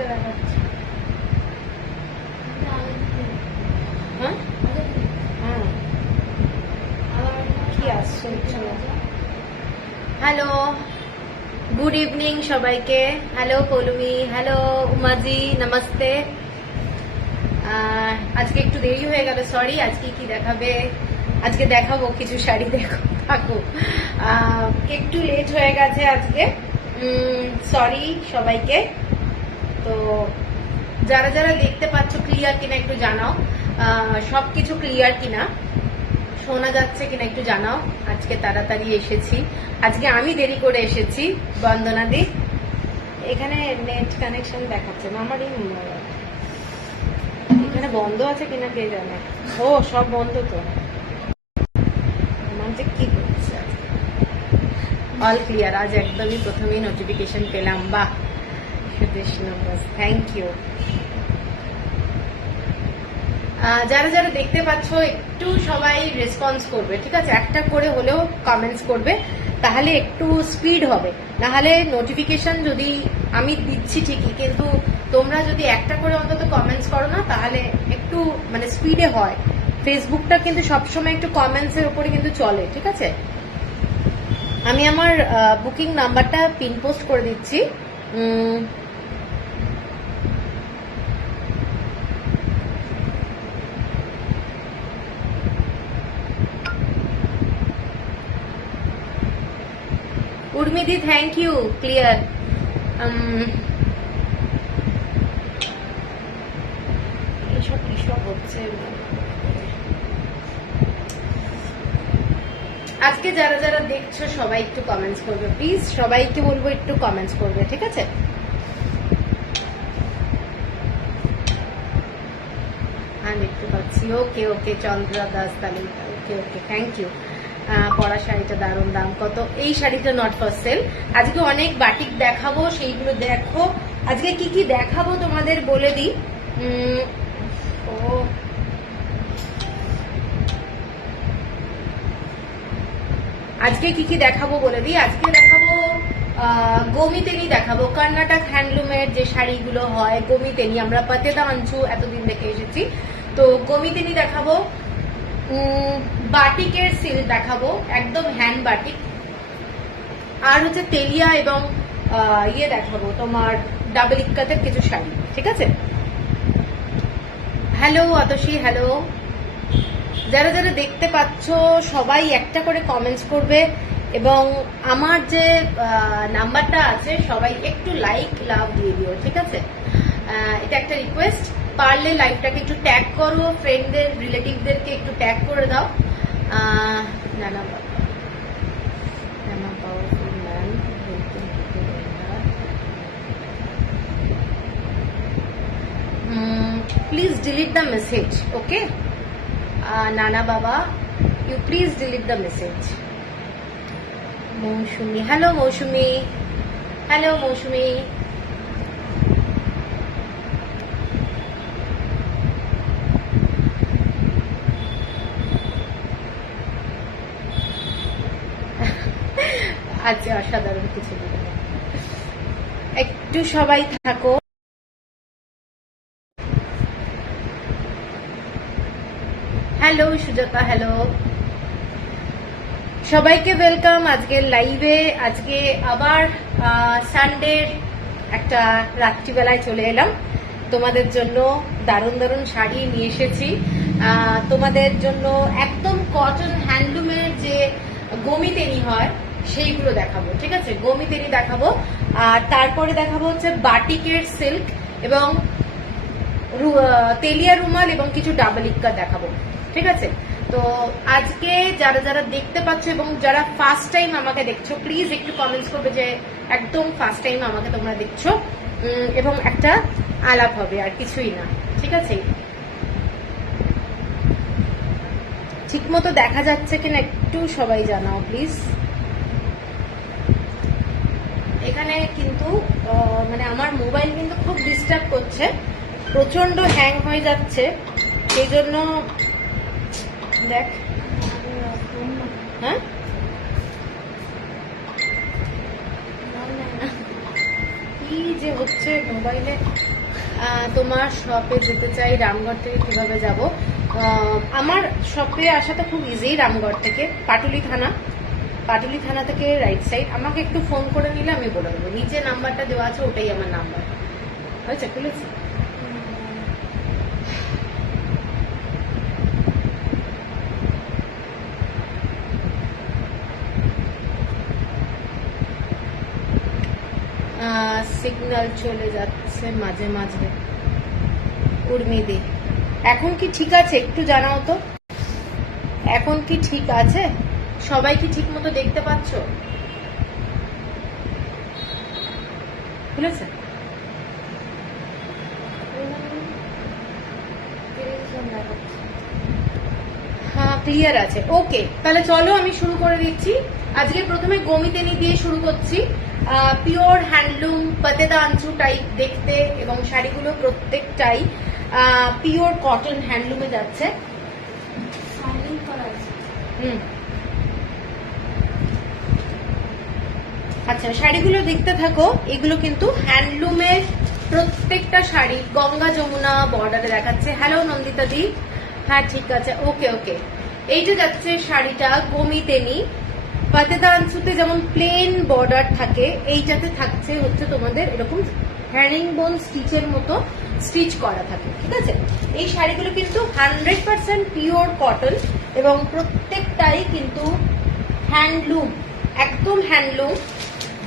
দিকটা দেখাচ্ছে। হ্যাঁ হ্যাঁ, কি আশ্চর্য। হ্যালো, গুড ইভিনিং সবাইকে। হ্যালো পৌলমি, হ্যালো উমাজি, নমস্তে। আজকে একটু দেরি হয়ে গেল, সরি। আজকে কি দেখাবে? আজকে দেখাবো কিছু শাড়ি, দেখো থাকো। একটু লেট হয়ে গেছে আজকে, সরি সবাইকে। তো যারা যারা দেখতে পাচ্ছ ক্লিয়ার কিনা একটু জানাও, সবকিছু ক্লিয়ার কিনা, শোনা যাচ্ছে কিনা একটু জানাও। আজকে তাড়াতাড়ি এসেছি, আজকে আমি দেরি করে এসেছি। বন্দনাদি, এখানে নেট কানেকশন দেখাচ্ছে না আমার, এখানে বন্ধ আছে কিনা কে জানে। ও সব বন্ধ তো, মানে কি করছে। অল ক্লিয়ার, আজ একদমই প্রথমেই নোটিফিকেশন পেলাম। বাহ, থ্যাংক ইউ। যারা যারা দেখতে পাচ্ছ একটু সবাই রেসপন্স করবে, ঠিক আছে? একটা করে হলেও কমেন্টস করবে, তাহলে একটু স্পিড হবে। না হলে নোটিফিকেশন যদি আমি দিচ্ছি ঠিকই, কিন্তু তোমরা যদি একটা করে অন্তত কমেন্টস করো না, তাহলে একটু মানে স্পিডে হয়। ফেসবুকটা কিন্তু সবসময় একটু কমেন্টস এর উপরে কিন্তু চলে, ঠিক আছে? আমি আমার বুকিং নাম্বারটা পিন পোস্ট করে দিচ্ছি। উর্মিদি, থ্যাংক ইউ, ক্লিয়ার। এসব কিসব হচ্ছে। আজকে যারা যারা দেখছো সবাই একটু কমেন্টস করবে প্লিজ, সবাইকে বলবো একটু কমেন্টস করবে, ঠিক আছে? আমি দেখতে পাচ্ছি। ওকে ওকে, চন্দ্রা দাস তালিকা, ওকে ওকে, থ্যাংক ইউ। পরা শাড়িটা দারুণ, দাম কত? এই শাড়িটা নট ফর সেল। আজকে অনেক বাটিক দেখাবো, সেইগুলো দেখো। আজকে কি কি দেখাবো তোমাদের বলে দিই। ও আজকে কি কি দেখাবো বলে দিই। আজকে দেখাবো গোমিতেনি দেখাবো, কর্ণাটক হ্যান্ডলুমের যে শাড়িগুলো হয় গোমিতেনি, আমরা পাতেদা আঞ্চু এতদিন দেখে এসেছি। তো গোমিতেনি দেখাবো, বাটিকের সিল্ক দেখাবো, একদম হ্যান্ড বাটিক। আর হচ্ছে তেলিয়া এবং ইয়ে দেখাবো তোমার ডাবল ইক্কাতের কিছু শাড়ি, ঠিক আছে? Hello Atasi, hello. যারা যারা দেখতে পাচ্ছ সবাই একটা করে কমেন্টস করবে, এবং আমার যে নাম্বারটা আছে সবাই একটু লাইক লাভ দিয়ে দিও, ঠিক আছে? এটা একটা রিকোয়েস্ট। পারলে লাইভটাকে একটু ট্যাগ করো, ফ্রেন্ডদের রিলেটিভদেরকে একটু ট্যাগ করে দাও। নানা powerful man, please delete the message, okay? নানা বাবা, you please delete the message. Mousumi, hello Mousumi, hello Mousumi. আচ্ছা, অসাধারণ কিছু বলবো, একটু সবাই থাকো। হ্যালো সুজাতা, হ্যালো, সবাইকে ওয়েলকাম আজকের লাইভে। আজকে আবার সানডের একটা রাত্রিবেলায় চলে এলাম, তোমাদের জন্য দারুণ দারুণ শাড়ি নিয়ে এসেছি। তোমাদের জন্য একদম কটন হ্যান্ডলুমের যে গোমিতেনি হয় সেইগুলো দেখাবো, ঠিক আছে? গোমিতেনি দেখাবো, আর তারপরে দেখাবো হচ্ছে বাটিকের সিল্ক এবং তেলিয়া রুমাল এবং কিছু ডাবল ইক্কা দেখাবো, ঠিক আছে? তো আজকে যারা যারা দেখতে পাচ্ছ এবং যারা ফার্স্ট টাইম আমাকে দেখছো, প্লিজ একটু কমেন্টস করবে যে একদম ফার্স্ট টাইম আমাকে তোমরা দেখছো, এবং একটা আলাপ হবে, আর কিছুই না, ঠিক আছে? ঠিক মতো দেখা যাচ্ছে কিনা একটু সবাই জানাও প্লিজ। এখানে কিন্তু মানে আমার মোবাইল কিন্তু খুব ডিস্টার্ব করছে, প্রচন্ড হ্যাং হয়ে যাচ্ছে, সেই জন্য দেখ। হ্যাঁ, কি যে হচ্ছে মোবাইলে। তোমার শপে যেতে চাই, রামগড় থেকে কিভাবে যাব? আমার শপে আসাটা খুব ইজি। রামগড় থেকে পাটুলি থানা থেকে রাইট সাইড। আমাকে একটু ফোন করে নিলে আমি বলে দেবো। নিচে নাম্বারটা দেওয়া আছে, ওটাই আমার নাম্বার। হয়েছে, খুলেছি। সিগন্যাল চলে যাচ্ছে মাঝে মাঝে। উর্মিদি, এখন কি ঠিক আছে? একটু জানাও তো, এখন কি ঠিক আছে? সবাই কি ঠিক মতো দেখতে পাচ্ছ? খুলেছে? হ্যাঁ, ক্লিয়ার আছে। ওকে, তাহলে চলো আমি শুরু করে দিচ্ছি। আজকে প্রথমে গোমিতেনি দিয়ে শুরু করছি। পিওর হ্যান্ডলুম পাতেদা আঞ্চু টাইপ দেখতে, এবং শাড়িগুলো প্রত্যেকটাই পিওর কটন হ্যান্ডলুমে যাচ্ছে। আচ্ছা, শাড়িগুলো দেখতে থাকো। এগুলো কিন্তু হ্যান্ডলুমের প্রত্যেকটা শাড়ি। গঙ্গা যমুনা বর্ডারে দেখাচ্ছে। হ্যালো নন্দিতা দি, হ্যাঁ ঠিক আছে, ওকে ওকে। এইটা যাচ্ছে শাড়িটা গোমিতেনি। পাতেদা আঞ্চুতে যেমন প্লেন বর্ডার থাকে, এইটাতে থাকছে হচ্ছে তোমাদের এরকম হ্যারিং বোন স্টিচের মতো স্টিচ করা থাকে। ঠিক আছে, এই শাড়িগুলো কিন্তু 100% পিওর কটন এবং প্রত্যেকটাই কিন্তু হ্যান্ডলুম, একদম হ্যান্ডলুম।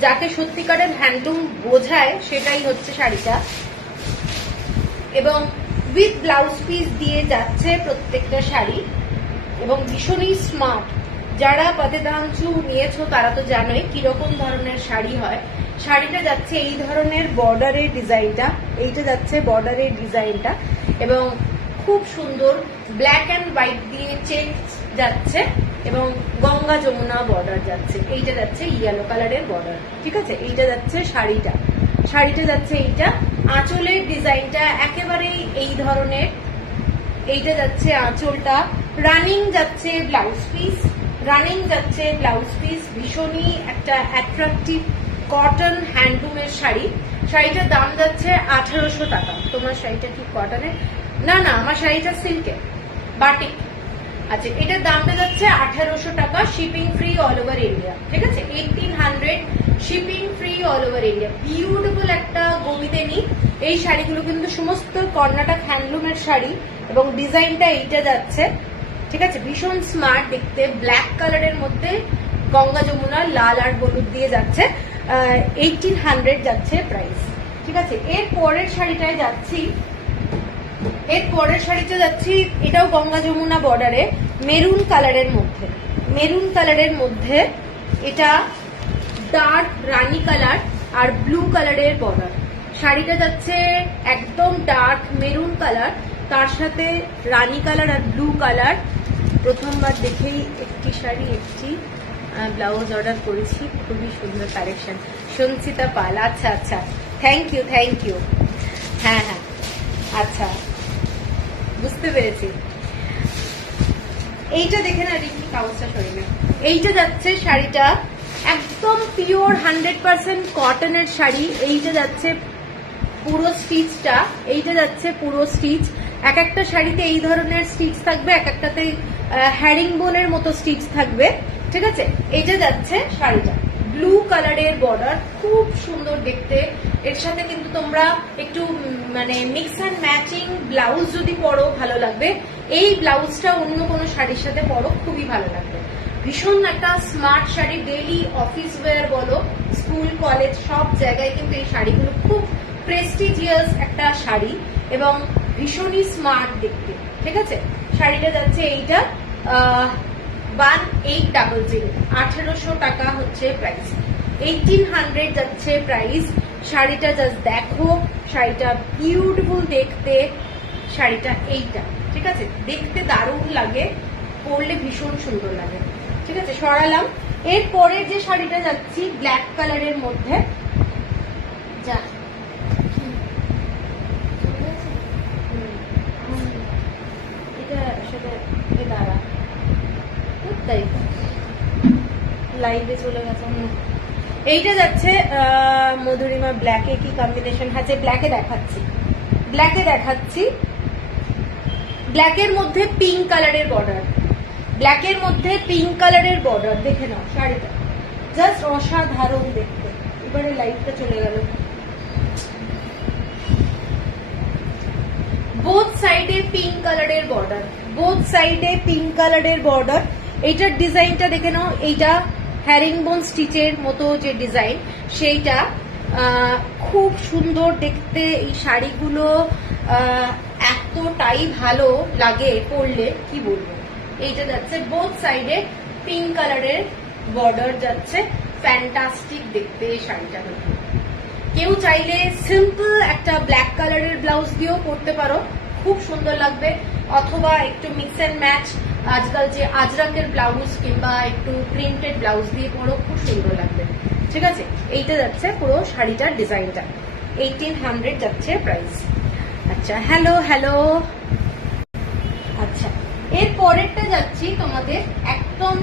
যাকে সত্যিকারের হ্যান্ডলুম বোঝায় সেটাই হচ্ছে শাড়িটা, এবং উইথ ব্লাউজ পিস দিয়ে যাচ্ছে প্রত্যেকটা শাড়ি, এবং ভীষণই স্মার্ট। যারা পাতেদা আঞ্চু নিয়েছো তারা তো জানোই কিরকম ধরনের শাড়ি হয়। শাড়িটা যাচ্ছে এই ধরনের বর্ডারের ডিজাইনটা, এইটা যাচ্ছে বর্ডারের ডিজাইনটা, এবং খুব সুন্দর ব্ল্যাক অ্যান্ড হোয়াইট দিয়ে চেক যাচ্ছে, এবং গঙ্গা যমুনা বর্ডার যাচ্ছে। এইটা যাচ্ছে ইয়েলো কালারের বর্ডার। ঠিক আছে, এইটা যাচ্ছে শাড়িটা যাচ্ছে এইটা। আঁচলের ডিজাইনটা একেবারেই এই ধরনের। এইটা যাচ্ছে আঁচলটা। রানিং যাচ্ছে ব্লাউজ পিস, ভীষণই একটা অ্যাট্রাকটিভ কটন হ্যান্ডলুমের শাড়ি। শাড়িটার দাম যাচ্ছে 1800 টাকা। তোমার শাড়িটা কি কটনের? না না, আমার শাড়িটা সিল্কের, বাটিক। আচ্ছা, এটার দামটা যাচ্ছে 1800 টাকা, shipping free all over India. ঠিক আছে, 1800 shipping free all over India. Beautiful একটা গোমিতেনি। এই শাড়িগুলো কিন্তু সমস্ত কর্ণাটক হ্যান্ডলুমের শাড়ি, এবং ডিজাইনটা এইটা যাচ্ছে। ঠিক আছে, ভীষণ স্মার্ট দেখতে, ব্ল্যাক কালারের মধ্যে গঙ্গা যমুনা লাল আর হলুদ দিয়ে যাচ্ছে। 1800 যাচ্ছে প্রাইস। ঠিক আছে, এর পরের শাড়িটায় যাচ্ছি। এটাও গঙ্গা যমুনা বর্ডারে, মেরুন কালারের মধ্যে। এটা ডার্ক রানী কালার আর ব্লু কালারের বর্ডার। শাড়িটা যাচ্ছে একদম ডার্ক মেরুন কালার, তার সাথে রানী কালার আর ব্লু কালার। প্রথমবার দেখেই একটি শাড়ি, একটি ব্লাউজ অর্ডার করেছি। খুবই সুন্দর কালেকশন। সঞ্চিতা পাল, আচ্ছা আচ্ছা, থ্যাংক ইউ। হ্যাঁ, আচ্ছা, বুঝতে পেরেছি। এইটা দেখে না, রিঙ্কি কাউসটা সরিয়ে। এইটা যাচ্ছে শাড়িটা একদম পিওর 100% কটনের শাড়ি। এইটা যাচ্ছে পুরো স্টিচ। এক একটা শাড়িতে এই ধরনের স্টিচ থাকবে, এক একটাতে হ্যারিং বোনের মতো স্টিচ থাকবে। ঠিক আছে, এইটা যাচ্ছে শাড়িটা ব্লু কালারের বর্ডার, খুব সুন্দর দেখতে। এর সাথে কিন্তু তোমরা একটু মানে মিক্স অ্যান্ড ম্যাচিং ব্লাউজ যদি পরো ভালো লাগবে। এই ব্লাউজটা অন্য কোনো শাড়ির সাথে পরো, খুবই ভালো লাগবে। ভীষণ একটা smart sari, daily office wear বলো, স্কুল কলেজ সব জায়গায় কিন্তু এই শাড়িগুলো খুব প্রেস্টিজিয়াস একটা শাড়ি, এবং ভীষণই স্মার্ট দেখতে। ঠিক আছে, শাড়িটা যাচ্ছে এইটা 1800, 1800 টাকা হচ্ছে প্রাইস। 1800 যাচ্ছে প্রাইস। শাড়িটা জাস্ট দেখো, শাড়িটা বিউটিফুল দেখতে। শাড়িটা এইটা, ঠিক আছে, দেখতে দারুণ লাগে, পরলে ভীষণ সুন্দর লাগে। ঠিক আছে, সরালাম। এরপরে যে শাড়িটা যাচ্ছি ব্ল্যাক কালারের মধ্যে, যা লাইভে চলে গেছে। এইটা যাচ্ছে মধুরিমা ব্ল্যাকে কি কম্বিনেশন আছে, ব্ল্যাকে দেখাচ্ছি। ব্ল্যাকের মধ্যে পিঙ্ক কালারের বর্ডার, দেখে নাও শাড়িটা জাস্ট অসাধারণ দেখতে। এবারে লাইটটা চলে গেল। বোথ সাইডে পিঙ্ক কালারের বর্ডার, এইটার ডিজাইনটা দেখে নাও। এইটা হ্যারিংবোন স্টিচের মতো যে ডিজাইন, সেইটা খুব সুন্দর দেখতে। এই শাড়িগুলো এতটাই ভালো লাগে পরলে কি বলবো। এইটা যাচ্ছে বোথ সাইডে পিঙ্ক কালারের বর্ডার যাচ্ছে, ফ্যান্টাস্টিক দেখতে এই শাড়িটা। কেউ চাইলে সিম্পল একটা ব্ল্যাক কালারের ব্লাউজ দিয়েও পরতে পারো, খুব সুন্দর লাগবে। অথবা একটু মিক্স অ্যান্ড ম্যাচ আজকাল যে আজরাকের ব্লাউজ কিংবা একটু প্রিন্টেড ব্লাউজ দিয়ে পরো, খুব সুন্দর লাগবে। ঠিক আছে, এইটা যাচ্ছে পুরো শাড়িটার ডিজাইনটা। 1800 যাচ্ছে প্রাইস। আচ্ছা, হ্যালো। আচ্ছা, এর পরেরটা যাচ্ছি তোমাদের একদম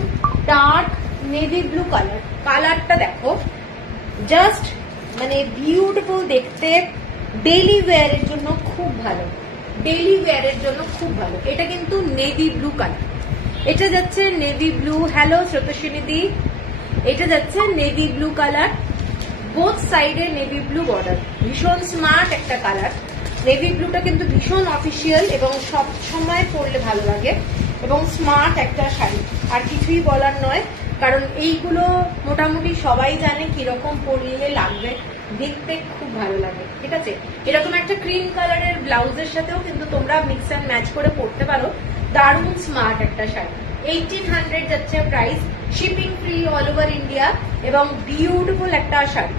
ডার্ক নেভি ব্লু কালারটা দেখো, জাস্ট মানে বিউটিফুল দেখতে। ডেইলি ওয়্যারের জন্য খুব ভালো, এটা কিন্তু নেভি ব্লু কালার। এটা যাচ্ছে নেভি ব্লু। হ্যালো স্রোতস্বিনী দি, এটা যাচ্ছে নেভি ব্লু কালার। বোথ সাইডে নেভি ব্লু বর্ডার, ভীষণ স্মার্ট একটা কালার। নেভি ব্লুটা কিন্তু ভীষণ অফিসিয়াল এবং সব সময় পরলে ভালো লাগে এবং স্মার্ট একটা শাড়ি, আর কিছুই বলার নয়। কারণ এইগুলো মোটামুটি সবাই জানে কিরকম পরলে লাগবে, দেখতে খুব ভালো লাগে। ঠিক আছে, এরকম একটা ক্রিম কালারের ব্লাউজের সাথেও কিন্তু তোমরা মিক্স অ্যান্ড ম্যাচ করে পরতে পারো। দারুণ স্মার্ট একটা শাড়ি। 1800 যাচ্ছে price, shipping free all over India এবং বিউটিফুল একটা শাড়ি,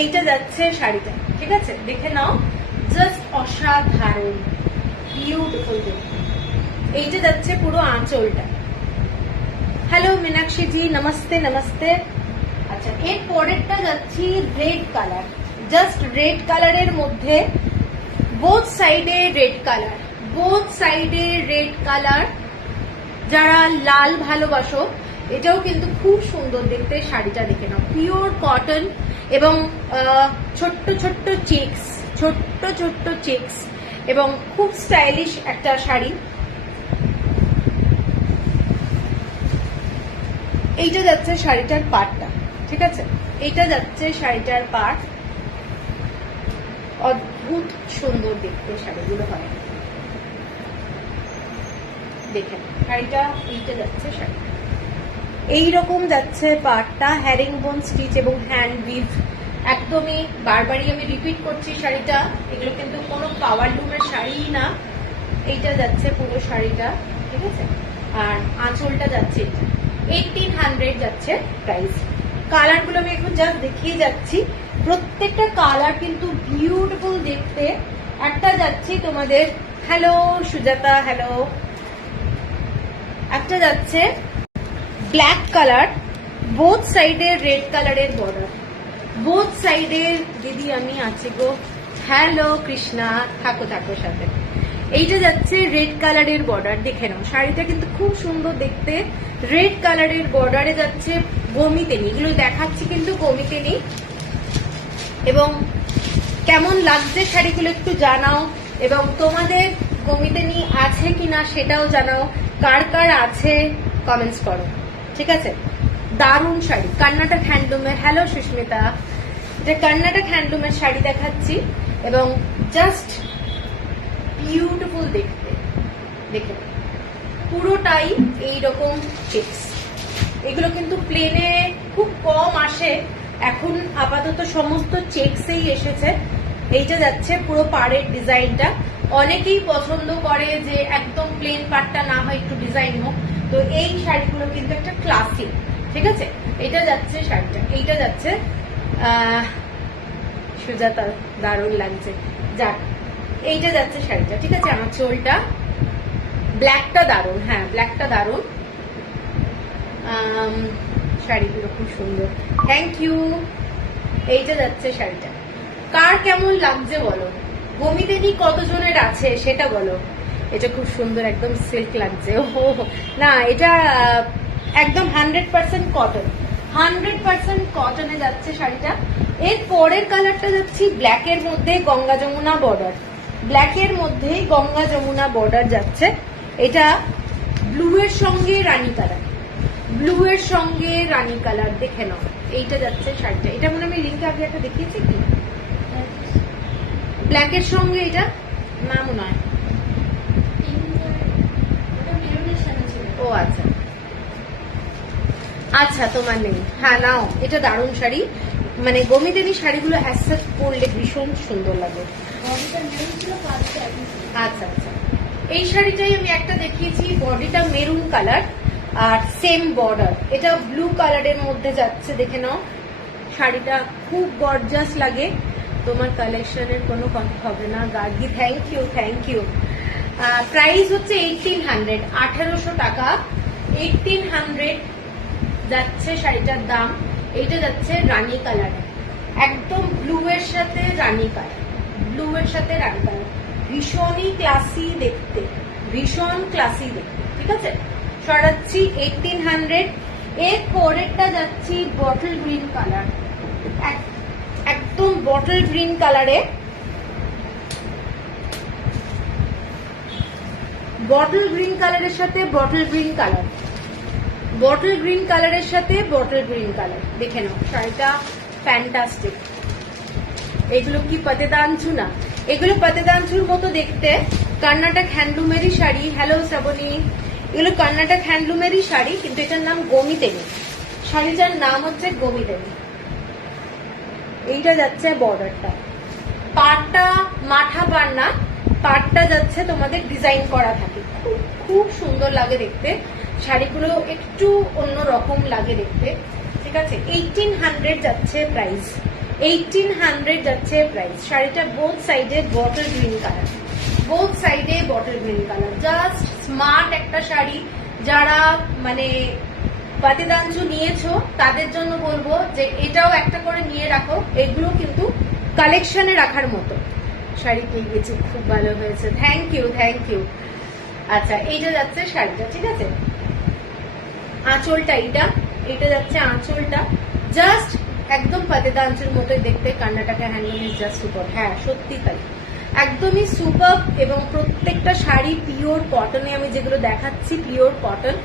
এইটা যাচ্ছে শাড়িটা। ঠিক আছে, দেখে নাও, জাস্ট অসাধারণ, বিউটিফুল দেখতে। এইটা যাচ্ছে পুরো আঁচলটা। হ্যালো মীনাক্ষী জি, নমস্তে। আচ্ছা, এর পরেরটা যাচ্ছি রেড কালার, জাস্ট রেড কালারের মধ্যে বোথ সাইডে রেড কালার। যারা লাল ভালোবাসো, এটাও কিন্তু খুব সুন্দর দেখতে শাড়িটা। দেখে নাও, পিওর কটন এবং ছোট্ট চেক্স এবং খুব স্টাইলিশ একটা শাড়ি। এইটা যাচ্ছে শাড়িটার পাড়টা। ঠিক আছে, এটা যাচ্ছে শাড়িটার পাড়। অদ্ভুত সুন্দর দেখতে শাড়িগুলো হয়। দেখেন শাড়িটা, এইটা যাচ্ছে শাড়ি, এইরকম যাচ্ছে পাড়টা, হ্যারিংবোন স্টিচ এবং হ্যান্ড উইভ। একদমই বারবারই আমি রিপিট করছি শাড়িটা, এগুলো কিন্তু কোনো পাওয়ার লুমের শাড়িই না। এইটা যাচ্ছে পুরো শাড়িটা। ঠিক আছে, আর আঁচলটা যাচ্ছে এটা। 1800 যাচ্ছে প্রাইস। কালারগুলো আমি এখন জাস্ট দেখিয়ে যাচ্ছি, প্রত্যেকটা কালার কিন্তু বিউটিফুল দেখতে। একটা যাচ্ছি তোমাদের, হ্যালো সুজাতা, হ্যালো। একটা যাচ্ছে ব্ল্যাক কালার, বোথ সাইডে রেড কালারের বর্ডার, বোথ সাইডে। দিদি আমি আছি গো, হ্যালো কৃষ্ণা, থাকো সাথে। এইটা যাচ্ছে রেড কালারের বর্ডার। দেখে নাও, শাড়িটা কিন্তু খুব সুন্দর দেখতে। রেড কালারের বর্ডারে যাচ্ছে গমিতেনি, এগুলো দেখাচ্ছি কিন্তু গমিতেনি। এবং কেমন লাগছে শাড়িগুলো একটু জানাও, এবং তোমাদের গমিতেনি আছে কিনা সেটাও জানাও। কার আছে কমেন্টস করো। ঠিক আছে, দারুণ শাড়ি, কর্ণাটক হ্যান্ডলুমের। হ্যালো সুস্মিতা, এটা কর্ণাটক হ্যান্ডলুমের শাড়ি দেখাচ্ছি এবং জাস্ট বিউটিফুল দেখতে। দেখে পুরোটাই এইরকম চেক্স। এগুলো কিন্তু প্লেনে খুব কম আসে, এখন আপাতত সমস্ত চেক্সেই এসেছে। এইটা যাচ্ছে পুরো পাড়ের ডিজাইনটা। অনেকেই পছন্দ করে যে একদম প্লেন পাড়টা না হয়, একটু ডিজাইন হোক, তো এই শাড়িগুলো কিন্তু একটা ক্লাসিক। ঠিক আছে, এটা যাচ্ছে শাড়িটা। এইটা যাচ্ছে সুজাতা, দারুণ লাগছে। যাক, এইটা যাচ্ছে শাড়িটা। ঠিক আছে, আমার চোলটা ব্ল্যাকটা দারুণ, হ্যাঁ ব্ল্যাকটা দারুণ। শাড়িগুলো খুব সুন্দর, থ্যাংক ইউ। এইটা যাচ্ছে শাড়িটা। কার কেমন লাগছে বলো, গমিতেনি কতজনের আছে সেটা বলো। এটা খুব সুন্দর, একদম সিল্ক লাগছে। ও না, এটা একদম 100% কটন, 100% কটনে যাচ্ছে শাড়িটা। এর পরের কালারটা যাচ্ছি ব্ল্যাকের মধ্যে গঙ্গা যমুনা বর্ডার, ব্ল্যাকের মধ্যেই গঙ্গা যমুনা বর্ডার যাচ্ছে। এটা ব্লু এর সঙ্গে রানী কালার, ব্লু এর সঙ্গে রানী কালার, দেখে নাও। এইটা যাচ্ছে শাড়িটা, এটা মনে আমি লিঙ্কে আগে একটা দেখিয়েছি কি, ব্ল্যাকের সঙ্গে এটা না মনে হয়। ও আচ্ছা আচ্ছা, তোমার নেই। হ্যাঁ নাও, এটা দারুণ শাড়ি, মানে গমিদেবী শাড়িগুলো অ্যাসেট পরলে ভীষণ সুন্দর লাগে। আচ্ছা আচ্ছা, এই শাড়িটাই আমি একটা দেখিয়েছি, বডিটা মেরুন কালার আর সেম বর্ডার, এটা ব্লু কালারের মধ্যে যাচ্ছে, দেখে নাও। শাড়িটা খুব গর্জাস লাগে, তোমার কালেকশনের কোনো কথা হবে না। Gargi thank you, thank you. Price হচ্ছে 1800, 1800 টাকা, 1800 যাচ্ছে শাড়িটার দাম। এইটা যাচ্ছে রানী কালারে, একদম ব্লু এর সাথে রানী কালার, ব্লু এর সাথে রানী কালার, ভীষণই ক্লাসি দেখতে, ভীষণ ক্লাসি দেখতে। ঠিক আছে, সরাচ্ছি 1800। এর পরেরটা যাচ্ছি বটল গ্রিন কালার, একদম বটল গ্রিন কালারে, বটল গ্রিন কালারের সাথে bottle green colour, bottle green কালারের সাথে বটল গ্রিন কালার, দেখে নাও শাড়িটা ফ্যান্টাস্টিক। এগুলো কি পাতেদানছু না, এগুলো পাতেদানছুর মতো দেখতে, কর্ণাটক হ্যান্ডলুমেরই শাড়ি। হ্যালো শ্রাবণী, এগুলো কর্ণাটক হ্যান্ডলুমেরই শাড়ি, কিন্তু এটার নাম গমিদেবী, শাড়িটার নাম হচ্ছে গমিদেবী। এইটা যাচ্ছে বর্ডারটা, পাটটা মাঠা পার না, পাটটা যাচ্ছে তোমাদের ডিজাইন করা থাকে, খুব খুব সুন্দর লাগে দেখতে। শাড়িগুলো একটু অন্যরকম লাগে দেখতে। ঠিক আছে, 1800 যাচ্ছে প্রাইস, 1800 যাচ্ছে প্রাইস। শাড়িটা বোথ সাইডে বটল গ্রিন কালার, বোথ সাইডে bottle green colour, just smart একটা শাড়ি। যারা মানে পাতিদাঞ্জু নিয়েছো তাদের জন্য বলবো যে এটাও একটা করে নিয়ে রাখো, এগুলো কিন্তু কালেকশনে রাখার মতো। শাড়ি পেয়ে গেছি, খুব ভালো হয়েছে, থ্যাংক ইউ, থ্যাংক ইউ। আচ্ছা, এইটা যাচ্ছে শাড়িটা। ঠিক আছে, আঁচলটা এইটা যাচ্ছে আঁচলটা, জাস্ট একদম পাতেদাঞ্চুর মতোই দেখতে। কর্ণাটকের হ্যান্ডলুম ইজ জাস্ট সুপার, হ্যাঁ সত্যি তাই, একদমই সুপার। এবং প্রত্যেকটা শাড়ি পিওর কটনে, আমি যেগুলো দেখাচ্ছি পিওর কটন,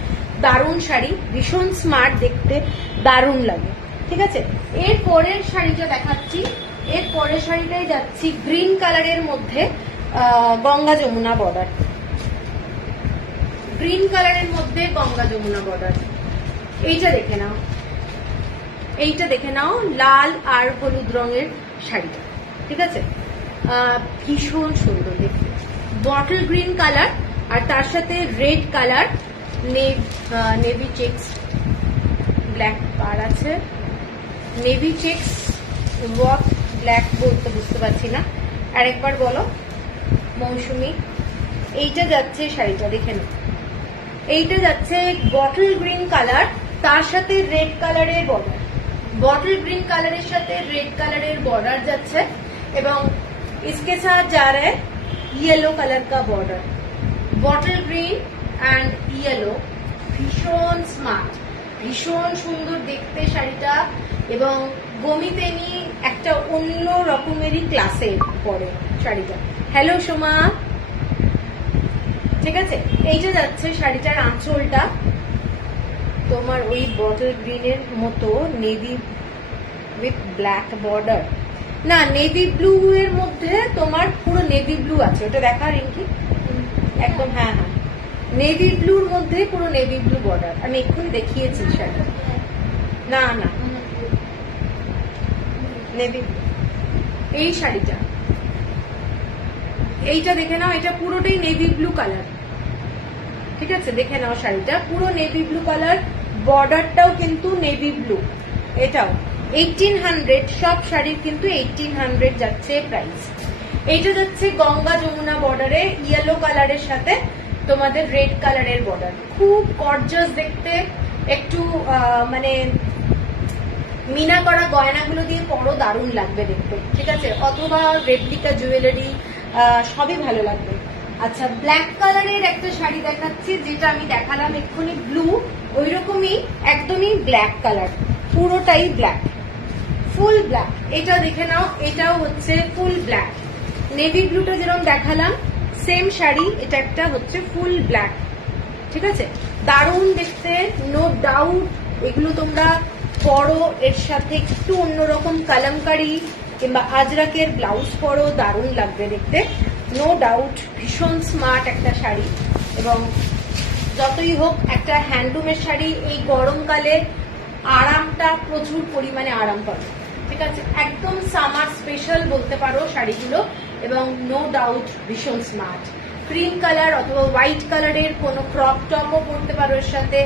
দারুণ শাড়ি, ভীষণ স্মার্ট দেখতে, দারুণ লাগে। ঠিক আছে, এর পরের শাড়িটা দেখাচ্ছি, এর পরের শাড়িটাই যাচ্ছি গ্রিন কালারের মধ্যে গঙ্গা যমুনা বর্ডার, গ্রিন কালারের মধ্যে গঙ্গা যমুনা বর্ডার। এইটা দেখে নাও, এইটা দেখে নাও, লাল আর হলুদ রঙের শাড়িটা। ঠিক আছে, ভীষণ সুন্দর দেখতে, বটল গ্রিন কালার আর তার সাথে red colour, navy checks, black পার আছে, নেভি চেক্স ওয়ার্ক, ব্ল্যাক বলতে বুঝতে পারছি না, আরেকবার বলো মৌসুমি। এইটা যাচ্ছে শাড়িটা, দেখে নাও, এইটা যাচ্ছে বটল গ্রিন কালার, তার সাথে রেড কালারের বর্ডার, বটল গ্রিন কালারের সাথে রেড কালারের বর্ডার যাচ্ছে, এবং इसके साथ जा रहा है येलो कलर का border, bottle green and yellow, ভীষণ স্মার্ট, ভীষণ সুন্দর দেখতে শাড়িটা। এবং গমিতেনি একটা অন্য রকমেরই ক্লাসে পড়ে শাড়িটা। হ্যালো সোমা, ঠিক আছে, এইটা যাচ্ছে শাড়িটার আঁচলটা, তোমার ওই বটল গ্রিনের মতো নেভি উইথ ব্ল্যাক বর্ডার, না নেভি ব্লু এর মধ্যে তোমার পুরো নেভি ব্লু আছে, ওটা দেখা রিঙ্কি একদম, হ্যাঁ হ্যাঁ নেভি ব্লুর মধ্যে পুরো নেভি ব্লু বর্ডার, আমি এক্ষুনি দেখিয়েছি শাড়ি, না না নেভি, এই শাড়িটা, এইটা দেখে নাও, এটা পুরোটাই নেভি ব্লু কালার। ঠিক আছে, দেখে নাও শাড়িটা পুরো নেভি ব্লু কালার, বর্ডারটাও কিন্তু নেভি ব্লু, এটাও 1800, সব শাড়ির কিন্তু 1800 যাচ্ছে প্রাইস। এইটা যাচ্ছে গঙ্গা যমুনা বর্ডারে, ইয়েলো কালারের সাথে তোমাদের রেড কালারের বর্ডার, খুব গর্জাস দেখতে, একটু মানে মিনা করা গয়নাগুলো দিয়ে পরো, দারুণ লাগবে দেখতে। ঠিক আছে, অথবা রেপ্লিকা জুয়েলারি, সবই ভালো লাগবে। আচ্ছা, ব্ল্যাক কালারের একটা শাড়ি দেখাচ্ছি, যেটা আমি দেখালাম এক্ষুনি ব্লু, ওইরকমই একদমই ব্ল্যাক কালার, পুরোটাই ব্ল্যাক, ফুল ব্ল্যাক। এটা দেখে নাও, এটাও হচ্ছে ফুল ব্ল্যাক। নেভি ব্লুটা যেরকম দেখালাম সেম শাড়ি, এটা একটা হচ্ছে ফুল ব্ল্যাক। ঠিক আছে, দারুণ দেখতে, নো ডাউট। এগুলো তোমরা পরো, এর সাথে একটু অন্যরকম কালামকারি কিংবা আজরাকের ব্লাউজ পরো, দারুণ লাগবে দেখতে, নো ডাউট। ভীষণ স্মার্ট একটা শাড়ি, এবং যতই হোক একটা হ্যান্ডলুমের শাড়ি এই গরমকালে আরামটা প্রচুর পরিমাণে আরাম পাবে। ঠিক আছে, একদম সামার স্পেশাল বলতে পারো শাড়িগুলো, এবং নো ডাউট ভীষণ স্মার্ট। ক্রিম কালার অথবা হোয়াইট কালারের কোনো ক্রপ টপও পরতে পারো এর সাথে,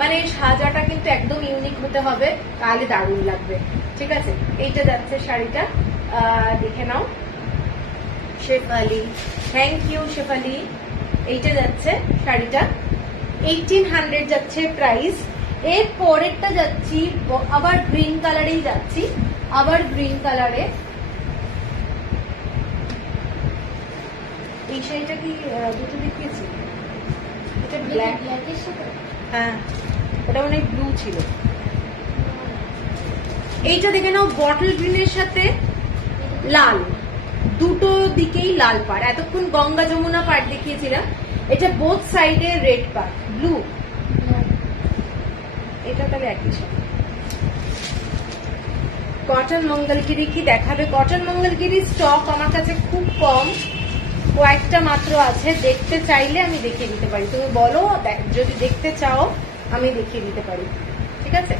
মানে সাজাটা কিন্তু একদম ইউনিক হতে হবে, তাহলে দারুণ লাগবে। ঠিক আছে, এইটা যাচ্ছে শাড়িটা, দেখে নাও। Shefali, thank you Shefali. এইটা যাচ্ছে শাড়িটা 1800 যাচ্ছে প্রাইস। এর পরেরটা যাচ্ছি আবার গ্রিন কালারেই যাচ্ছি, আবার গ্রিন কালারে। এই শাড়িটা কি দুটো দেখিয়েছি? এটা ব্ল্যাক, ব্ল্যাকের সাথে, হ্যাঁ ওটা মানে ব্লু ছিল। এইটা দেখে নাও, বটল গ্রিনের সাথে লাল, দুটো দিকেই লাল পাড়। এতক্ষণ গঙ্গা যমুনা পাড় দেখিয়েছিলাম, এটা বোথ সাইডে রেড পাড়, ব্লু। এটা তাহলে একই সাথে। কটন মঙ্গলগিরি কি দেখাবে? কটন মঙ্গলগিরি স্টক আমার কাছে খুব কম, কয়েকটা মাত্র আছে। দেখতে চাইলে আমি দেখিয়ে দিতে পারি, তুমি বলো যদি দেখতে চাও আমি দেখিয়ে দিতে পারি। ঠিক আছে,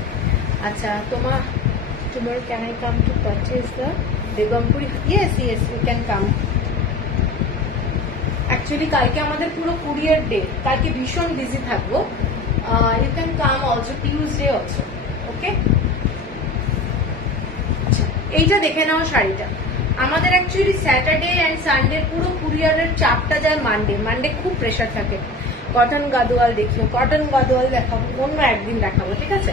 আচ্ছা তোমার can I come to purchase the Begampuri? Yes yes, you can come. Actually কালকে আমাদের পুরো কুরিয়ার ডে, কালকে ভীষণ বিজি থাকবো। You can come also Tuesday also, okay. এইটা দেখে নাও শাড়িটা। আমাদের অ্যাকচুয়ালি স্যাটারডে অ্যান্ড সানডে পুরো কুরিয়ারের চাপটা যায় মানডে খুব প্রেশার থাকে। কটন গাদোয়াল দেখিও, কটন গাদোয়াল দেখাবো অন্য একদিন দেখাবো, ঠিক আছে?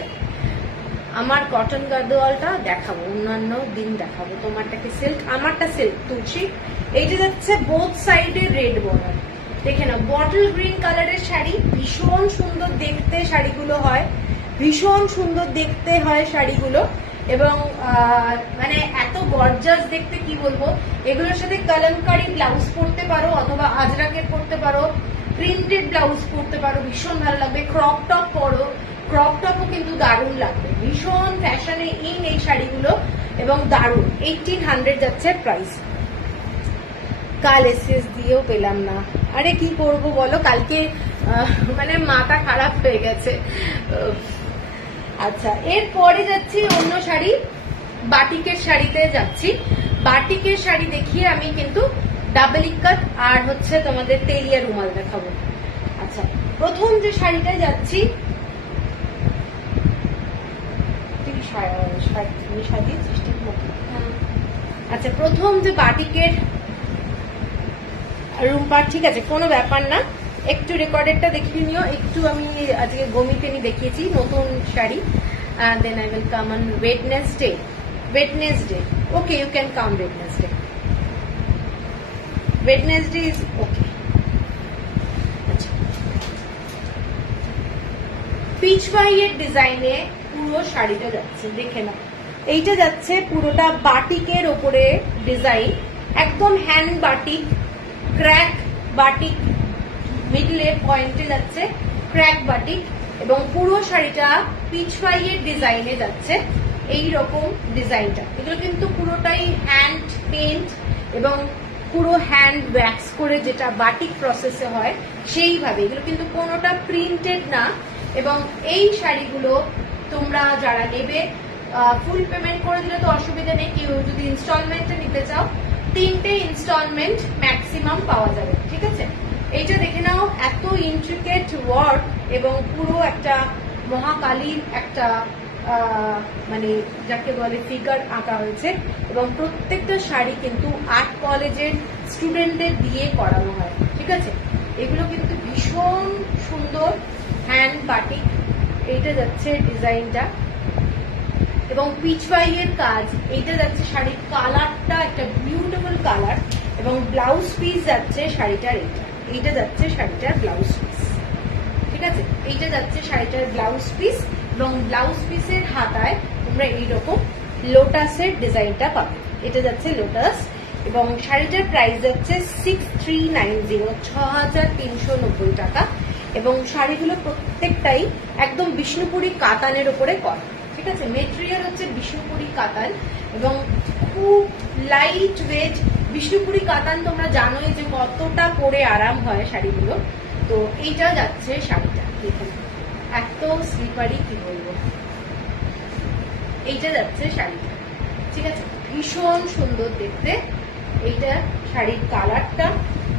আমার কটন গাদোয়ালটা দেখাবো অন্যান্য দিন দেখাবো। তোমারটাকে সিল্ক, আমারটা সিল্ক তুলসী। এইটা যাচ্ছে বোথ সাইডে রেড বর্ডার, দেখে না, বটল গ্রিন কালারের শাড়ি, ভীষণ সুন্দর দেখতে শাড়িগুলো হয়, ভীষণ সুন্দর দেখতে হয় শাড়িগুলো, এবং মানে এত গর্জাস দেখতে কি বলবো। এগুলোর সাথে কালামকারি ব্লাউজ পরতে পারো অথবা আজরাকের পরতে পারো, প্রিন্টেড ব্লাউজ পরতে পারো, ভীষণ ভালো লাগবে। ক্রপ টপ পরো, ক্রপ টপও কিন্তু দারুণ লাগবে, ভীষণ ফ্যাশনে ইন এই শাড়িগুলো, এবং দারুণ। 1800 যাচ্ছে প্রাইস। কাল এসএস দিয়েও পেলাম না, আরে কি করব বলো, কালকে মানে মাথা খারাপ হয়ে গেছে। আচ্ছা, এরপরে যাচ্ছি অন্য শাড়ি, বাটিকের শাড়িতে যাচ্ছি। বাটিকের শাড়ি দেখিয়ে আমি কিন্তু ডাবল ইকাত আর হচ্ছে তোমাদের তেলিয়া রুমাল দেখাবো। আচ্ছা, প্রথম যে শাড়িটায় যাচ্ছি, আচ্ছা প্রথম যে বাটিকের রুমপার, ঠিক আছে কোনো ব্যাপার না, একটু রেকর্ডেডটা দেখিয়ে নিও। একটু আমি আজকে গমি পেনি দেখিয়েছি নতুন sari. Then I will come on Wednesday. Okay, you can come Wednesday. Wednesday is okay. আচ্ছা, পিচওয়াইয়ের ডিজাইনে পুরো শাড়িটা যাচ্ছে, দেখে নাও। এইটা যাচ্ছে পুরোটা বাটিকের ওপরে ডিজাইন, একদম হ্যান্ড বাটিক, ক্র্যাক বাটিক, মিডলে পয়েন্টে যাচ্ছে ক্র্যাক বাটিক, এবং পুরো শাড়িটা পিচওয়াইয়ের ডিজাইনে যাচ্ছে। এই রকম ডিজাইনটা, এগুলো কিন্তু পুরোটাই হ্যান্ড পেন্ট এবং পুরো হ্যান্ড ওয়্যাক্স করে যেটা বাটিক প্রসেসে হয় সেইভাবে, এগুলো কিন্তু কোনোটা প্রিন্টেড না। এবং এই শাড়িগুলো তোমরা যারা নেবে ফুল পেমেন্ট করে দিলে তো অসুবিধা নেই, কেউ যদি ইনস্টলমেন্টে নিতে চাও 3টে ইনস্টলমেন্ট ম্যাক্সিমাম পাওয়া যাবে, ঠিক আছে? এইটা দেখে নাও, এত ইন্ট্রিকেট ওয়ার্ক এবং পুরো একটা মহাকালীর একটা মানে যাকে বলে ফিগার আঁকা হয়েছে, এবং প্রত্যেকটা শাড়ি কিন্তু আর্ট কলেজের স্টুডেন্টদের দিয়ে করানো হয়, ঠিক আছে? এগুলো কিন্তু ভীষণ সুন্দর হ্যান্ড বাটিক। এইটা যাচ্ছে ডিজাইনটা, এবং পিচওয়াইয়ের কাজ। এইটা যাচ্ছে শাড়ির কালারটা একটা বিউটিফুল কালার, এবং ব্লাউজ পিস যাচ্ছে শাড়িটার এইটা, এইটা যাচ্ছে শাড়িটার ব্লাউজ পিস, ঠিক আছে? এইটা যাচ্ছে শাড়িটার ব্লাউজ পিস এবং ব্লাউজ পিসের হাতায় তোমরা এইরকম লোটাসের ডিজাইনটা পাবে। এটা যাচ্ছে লোটাস এবং শাড়িটার প্রাইস যাচ্ছে 6390, 6390 টাকা। এবং শাড়িগুলো প্রত্যেকটাই একদম বিষ্ণুপুরি কাতানের উপরে করা, ঠিক আছে? মেটেরিয়াল হচ্ছে বিষ্ণুপুরি কাতান এবং খুব লাইট ওয়েট। বিষ্ণুপুরি কাতান তোমরা জানোই যে কতটা পরে আরাম হয় শাড়িগুলো। তো এইটা যাচ্ছে শাড়িটা, দেখুন এত স্লিপারি কি বলবো। এইটা যাচ্ছে শাড়িটা, ঠিক আছে? ভীষণ সুন্দর দেখতে। এইটা শাড়ির কালারটা,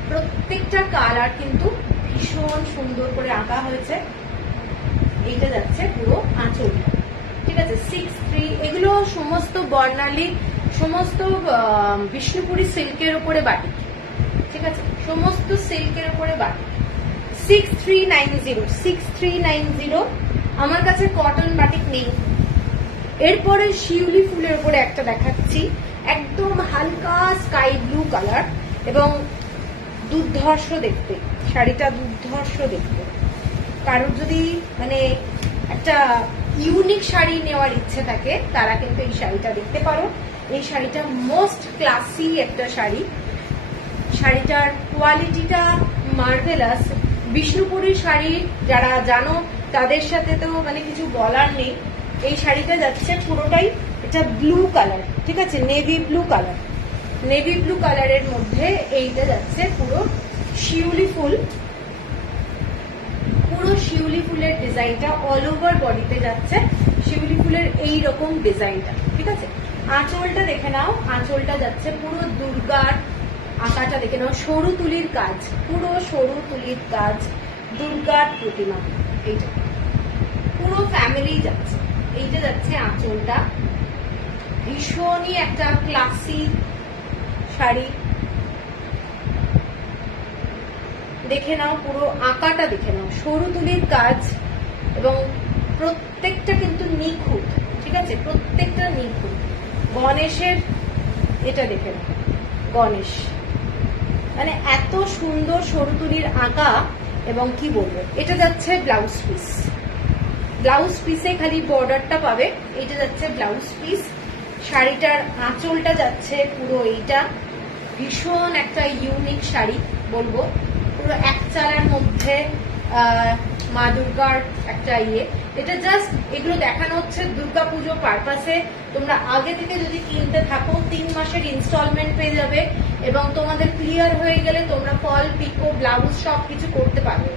প্রত্যেকটা কালার কিন্তু ভীষণ সুন্দর করে আঁকা হয়েছে। এইটা যাচ্ছে পুরো আঁচলটা, ঠিক আছে? 63, এগুলো সমস্ত বর্ণালী, সমস্ত বিষ্ণুপুরি সিল্কের উপরে বাটিক, ঠিক আছে? সমস্ত সিল্কের উপরে বাটিক। 6390। আমার কাছে কটন বাটিক নেই। এরপরে শিউলি ফুলের উপরে একটা দেখাচ্ছি, একদম হালকা স্কাই ব্লু কালার এবং দুর্ধর্ষ দেখতে। শাড়িটা দুর্ধর্ষ দেখতে। কারোর যদি মানে একটা ইউনিক শাড়ি নেওয়ার ইচ্ছে থাকে তারা কিন্তু এই শাড়িটা দেখতে পারো। এই শাড়িটা মোস্ট ক্লাসি একটা শাড়ি। শাড়িটার কোয়ালিটিটা মার্ভেলাস। বিষ্ণুপুরি শাড়ি যারা জানো তাদের সাথে তো মানে কিছু বলার নেই। এই শাড়িটা যাচ্ছে পুরোটাই, এটা ব্লু কালার, ঠিক আছে? Navy blue colour, navy blue কালারের মধ্যে এইটা যাচ্ছে পুরো শিউলি ফুল, পুরো শিউলি ফুলের ডিজাইনটা অল ওভার বডিতে যাচ্ছে শিউলি ফুলের এইরকম ডিজাইনটা, ঠিক আছে? আঁচলটা দেখে নাও, আঁচলটা যাচ্ছে পুরো দুর্গার আঁকাটা দেখে নাও, সরু তুলির কাজ, পুরো সরু তুলির কাজ, দুর্গার প্রতিমা। এইটা পুরো ফ্যামিলি যাচ্ছে। এইটা যাচ্ছে আঁচলটা, ভীষণই একটা ক্লাসি শাড়ি। দেখে নাও পুরো আঁকাটা, দেখে নাও সরু তুলির কাজ এবং প্রত্যেকটা কিন্তু নিখুঁত, ঠিক আছে? প্রত্যেকটা নিখুঁত। গণেশের এটা দেখে নাও, গণেশ মানে এত সুন্দর সরু তুলির আঁকা এবং কি বলবো। এটা যাচ্ছে ব্লাউজ পিস, ব্লাউজ পিসে খালি বর্ডারটা পাবে। এইটা যাচ্ছে ব্লাউজ পিস। শাড়িটার আঁচলটা যাচ্ছে পুরো এইটা, ভীষণ একটা ইউনিক শাড়ি বলবো। পুরো এক চালার মধ্যে মা দুর্গার একটা ইয়ে। এটা জাস্ট এগুলো দেখানো হচ্ছে দুর্গাপুজো পারপাসে। তোমরা আগে থেকে যদি কিনতে থাকো 3 মাসের ইনস্টলমেন্ট পেয়ে যাবে এবং তোমাদের ক্লিয়ার হয়ে গেলে তোমরা ফল, পিকো, ব্লাউজ সব কিছু করতে পারবে,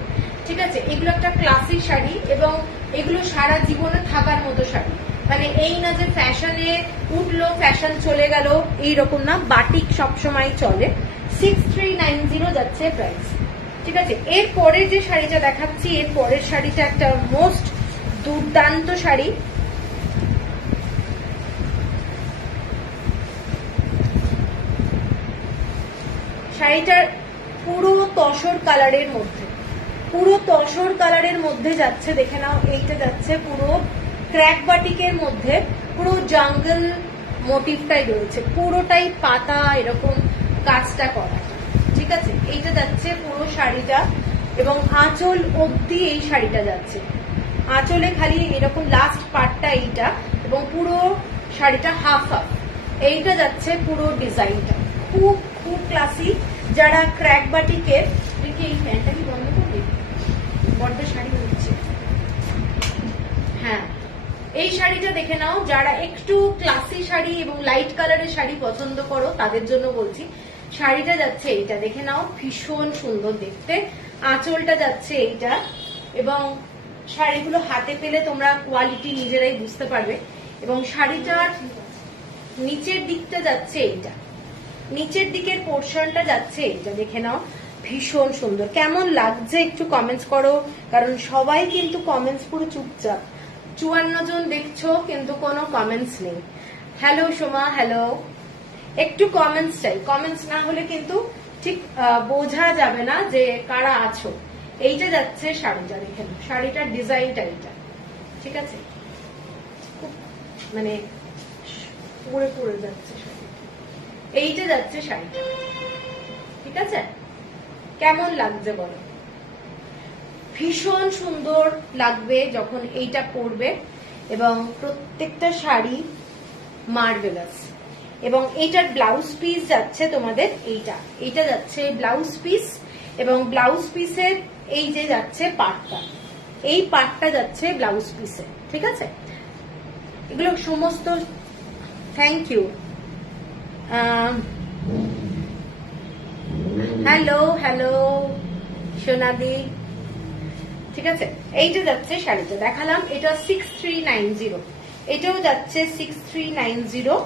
ঠিক আছে? এগুলো একটা ক্লাসি শাড়ি এবং এগুলো সারা জীবনে থাকার মতো শাড়ি। মানে এই না যে ফ্যাশনে উঠলো ফ্যাশন চলে গেল এইরকম না, বাটিক সবসময় চলে। 6390 যাচ্ছে প্রাইস, ঠিক আছে? এর পরে যে শাড়িটা দেখাচ্ছি, এর পরের শাড়িটা একটা মোস্ট দুর্দান্ত শাড়ি। শাড়িটার পুরো তসর কালারের মধ্যে, পুরো তসর কালারের মধ্যে যাচ্ছে, দেখে নাও। এইটা যাচ্ছে পুরো ক্র্যাক বাটিকের মধ্যে, পুরো জাঙ্গল মোটিভটাই রয়েছে, পুরোটাই পাতা এরকম কাজটা করা, ঠিক আছে? এইটা যাচ্ছে পুরো শাড়িটা এবং আঁচল অবধি এই শাড়িটা যাচ্ছে। আঁচলে খালি এরকম লাস্ট পার্টটা এইটা এবং পুরো শাড়িটা হাফ হাফ। এইটা যাচ্ছে পুরো ডিজাইনটা খুব খুব ক্লাসি। যারা ক্র্যাক বাটিকের, দেখি এই প্যান্টটা কি বন্ধ করবে, বড্ড শাড়ি হচ্ছে। হ্যাঁ, এই শাড়িটা দেখে নাও। যারা একটু ক্লাসি শাড়ি এবং লাইট কালারের শাড়ি পছন্দ করো তাদের জন্য বলছি। শাড়িটা যাচ্ছে এইটা, দেখে নাও, ভীষণ সুন্দর দেখতে। আঁচলটা যাচ্ছে এইটা এবং শাড়িগুলো হাতে পেলে তোমরা কোয়ালিটি নিজেরাই বুঝতে পারবে। এবং শাড়িটার নিচের দিকটা যাচ্ছে এইটা, নিচের দিকের পোর্শনটা যাচ্ছে এইটা, দেখে নাও, ভীষণ সুন্দর। কেমন লাগছে একটু কমেন্টস করো, কারণ সবাই কিন্তু কমেন্টস পুরো চুপচাপ। 54 জন দেখছো কিন্তু কোনো কমেন্টস নেই। হ্যালো সোমা, হ্যালো, একটু কমেন্টস চাই। কমেন্টস না হলে কিন্তু ঠিক বোঝা যাবে না যে কারা আছো। এইটা যাচ্ছে শাড়িটা, দেখে নাও, শাড়িটার ডিজাইনটা এইটা, ঠিক আছে? খুব মানে পরে পরে যাচ্ছে শাড়ি। এইটা যাচ্ছে শাড়িটা, ঠিক আছে? কেমন লাগছে বলো? ভীষণ সুন্দর লাগবে যখন এইটা পরবে, এবং প্রত্যেকটা শাড়ি মার্ভেলাস। এবং এইটার ব্লাউজ পিস যাচ্ছে তোমাদের এইটা যাচ্ছে ব্লাউজ পিস, এবং ব্লাউজ পিসের এই যে যাচ্ছে পাটটা, এই পাটটা যাচ্ছে ব্লাউজ পিসে, ঠিক আছে? এগুলো সমস্ত থ্যাংক ইউ। হ্যালো হ্যালো সোনাদি, ঠিক আছে? এইটা যাচ্ছে শাড়িটা দেখালাম, এটা 6390, এটাও যাচ্ছে 6390,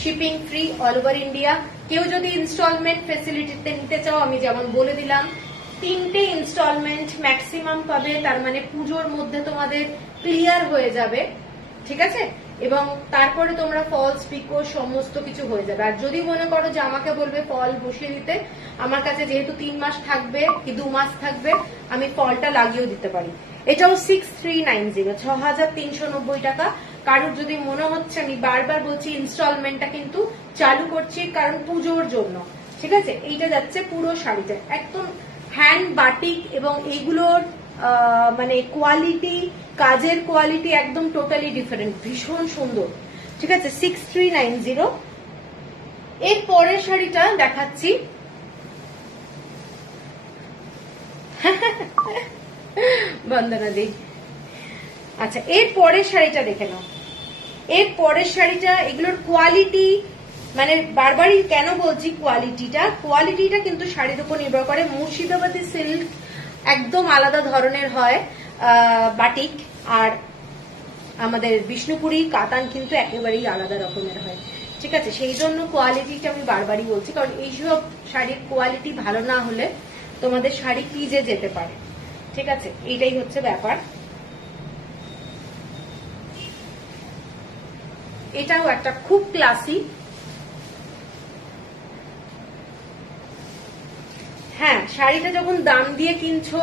shipping free all over India. কেউ যদি ইনস্টলমেন্ট ফেসিলিটিতে নিতে চাও, আমি যেমন বলে দিলাম 3টে ইনস্টলমেন্ট ম্যাক্সিমাম পাবে, তার মানে পুজোর মধ্যে তোমাদের ক্লিয়ার হয়ে যাবে, ঠিক আছে? এবং তারপরে তোমরা ফলস পিকো সমস্ত কিছু হয়ে যাবে। আর যদি মনে করো যে আমাকে বলবে ফল বসিয়ে দিতে, আমার কাছে যেহেতু 3 মাস থাকবে কি 2 মাস থাকবে, আমি ফলটা লাগিয়েও দিতে পারি। এটাও 6390, 6390 টাকা। কারোর যদি মনে হচ্ছে, আমি বারবার বলছি ইনস্টলমেন্টটা কিন্তু চালু করছি কারণ পুজোর জন্য, ঠিক আছে? এইটা যাচ্ছে পুরো শাড়িটা একদম হ্যান্ড বাটিক, এবং এইগুলোর মানে কোয়ালিটি, কাজের কোয়ালিটি একদম টোটালি ডিফারেন্ট, ভীষণ সুন্দর, ঠিক আছে? 6390। এর পরের শাড়িটা দেখাচ্ছি, বন্দনা দি। আচ্ছা, এর পরের শাড়িটা দেখে নাও। এর পরের শাড়িটা, এগুলোর কোয়ালিটি মানে বারবারই কেন বলছি কোয়ালিটিটা কিন্তু শাড়ির উপর নির্ভর করে। মুর্শিদাবাদী সিল্ক একদম আলাদা ধরনের হয়, বাটিক, আর আমাদের বিষ্ণুপুরি কাতান কিন্তু একেবারেই আলাদা রকমের হয়, ঠিক আছে? সেই জন্য কোয়ালিটিটা আমি বারবারই বলছি, কারণ এইসব শাড়ির কোয়ালিটি ভালো না হলে তোমাদের শাড়ি পিজে যেতে পারে, ঠিক আছে? এইটাই হচ্ছে ব্যাপার। এটাও একটা খুব ক্লাসি, হ্যাঁ শাড়িটা যখন দাম দিয়ে কিনছো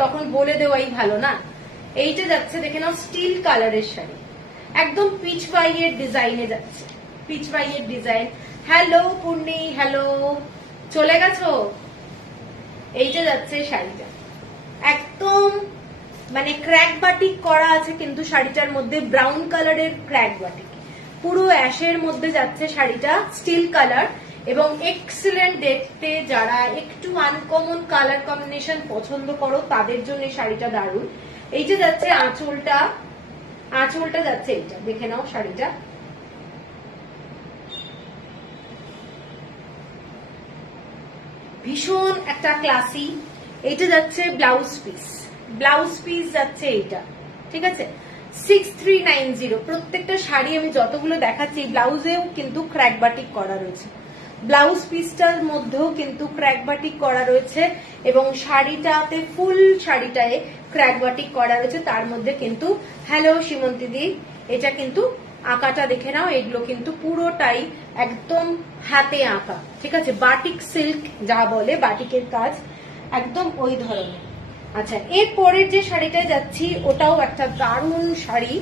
তখন বলে দেওয়াই ভালো না। এইটা যাচ্ছে দেখে নাও স্টিল কালারের শাড়ি, একদম পিচ বাইয়ের ডিজাইনে যাচ্ছে, পিচ বাইয়ের ডিজাইন। হ্যালো পূর্ণি, হ্যালো, চলে গেছো? এইটা যাচ্ছে শাড়িটা একদম মানে ক্র্যাক বাটিক করা আছে, কিন্তু শাড়িটার মধ্যে ব্রাউন কালারের ক্র্যাক বাটিক, পুরো অ্যাশের মধ্যে যাচ্ছে শাড়িটা, স্টিল কালার এবং এক্সেলেন্ট দেখতে। যারা একটু আনকমন কালার কম্বিনেশন পছন্দ করো তাদের জন্য শাড়িটা দারুণ। এই যে যাচ্ছে আঁচলটা যাচ্ছে এইটা, দেখে নাও শাড়িটা, ভীষণ একটা ক্লাসি। এইটা যাচ্ছে ব্লাউজ পিস যাচ্ছে এইটা, ঠিক আছে? 6390। প্রত্যেকটা শাড়ি আমি যতগুলো দেখাচ্ছি ব্লাউজেও কিন্তু ক্র্যাক বাটিক করা রয়েছে, ব্লাউজ পিসটার মধ্যেও কিন্তু ক্র্যাক বাটিক করা রয়েছে, এবং শাড়িটাতে ফুল শাড়িটায় ক্র্যাক বাটিক করা রয়েছে। তার মধ্যে কিন্তু হ্যালো সীমন্তিদি, এটা কিন্তু আঁকাটা দেখে নাও, এগুলো কিন্তু পুরোটাই একদম হাতে আঁকা, ঠিক আছে? বাটিক সিল্ক যা বলে, বাটিকের কাজ একদম ওই ধরনের। আচ্ছা, এর পরের যে শাড়িটায় যাচ্ছি ওটাও একটা দারুণ শাড়ি,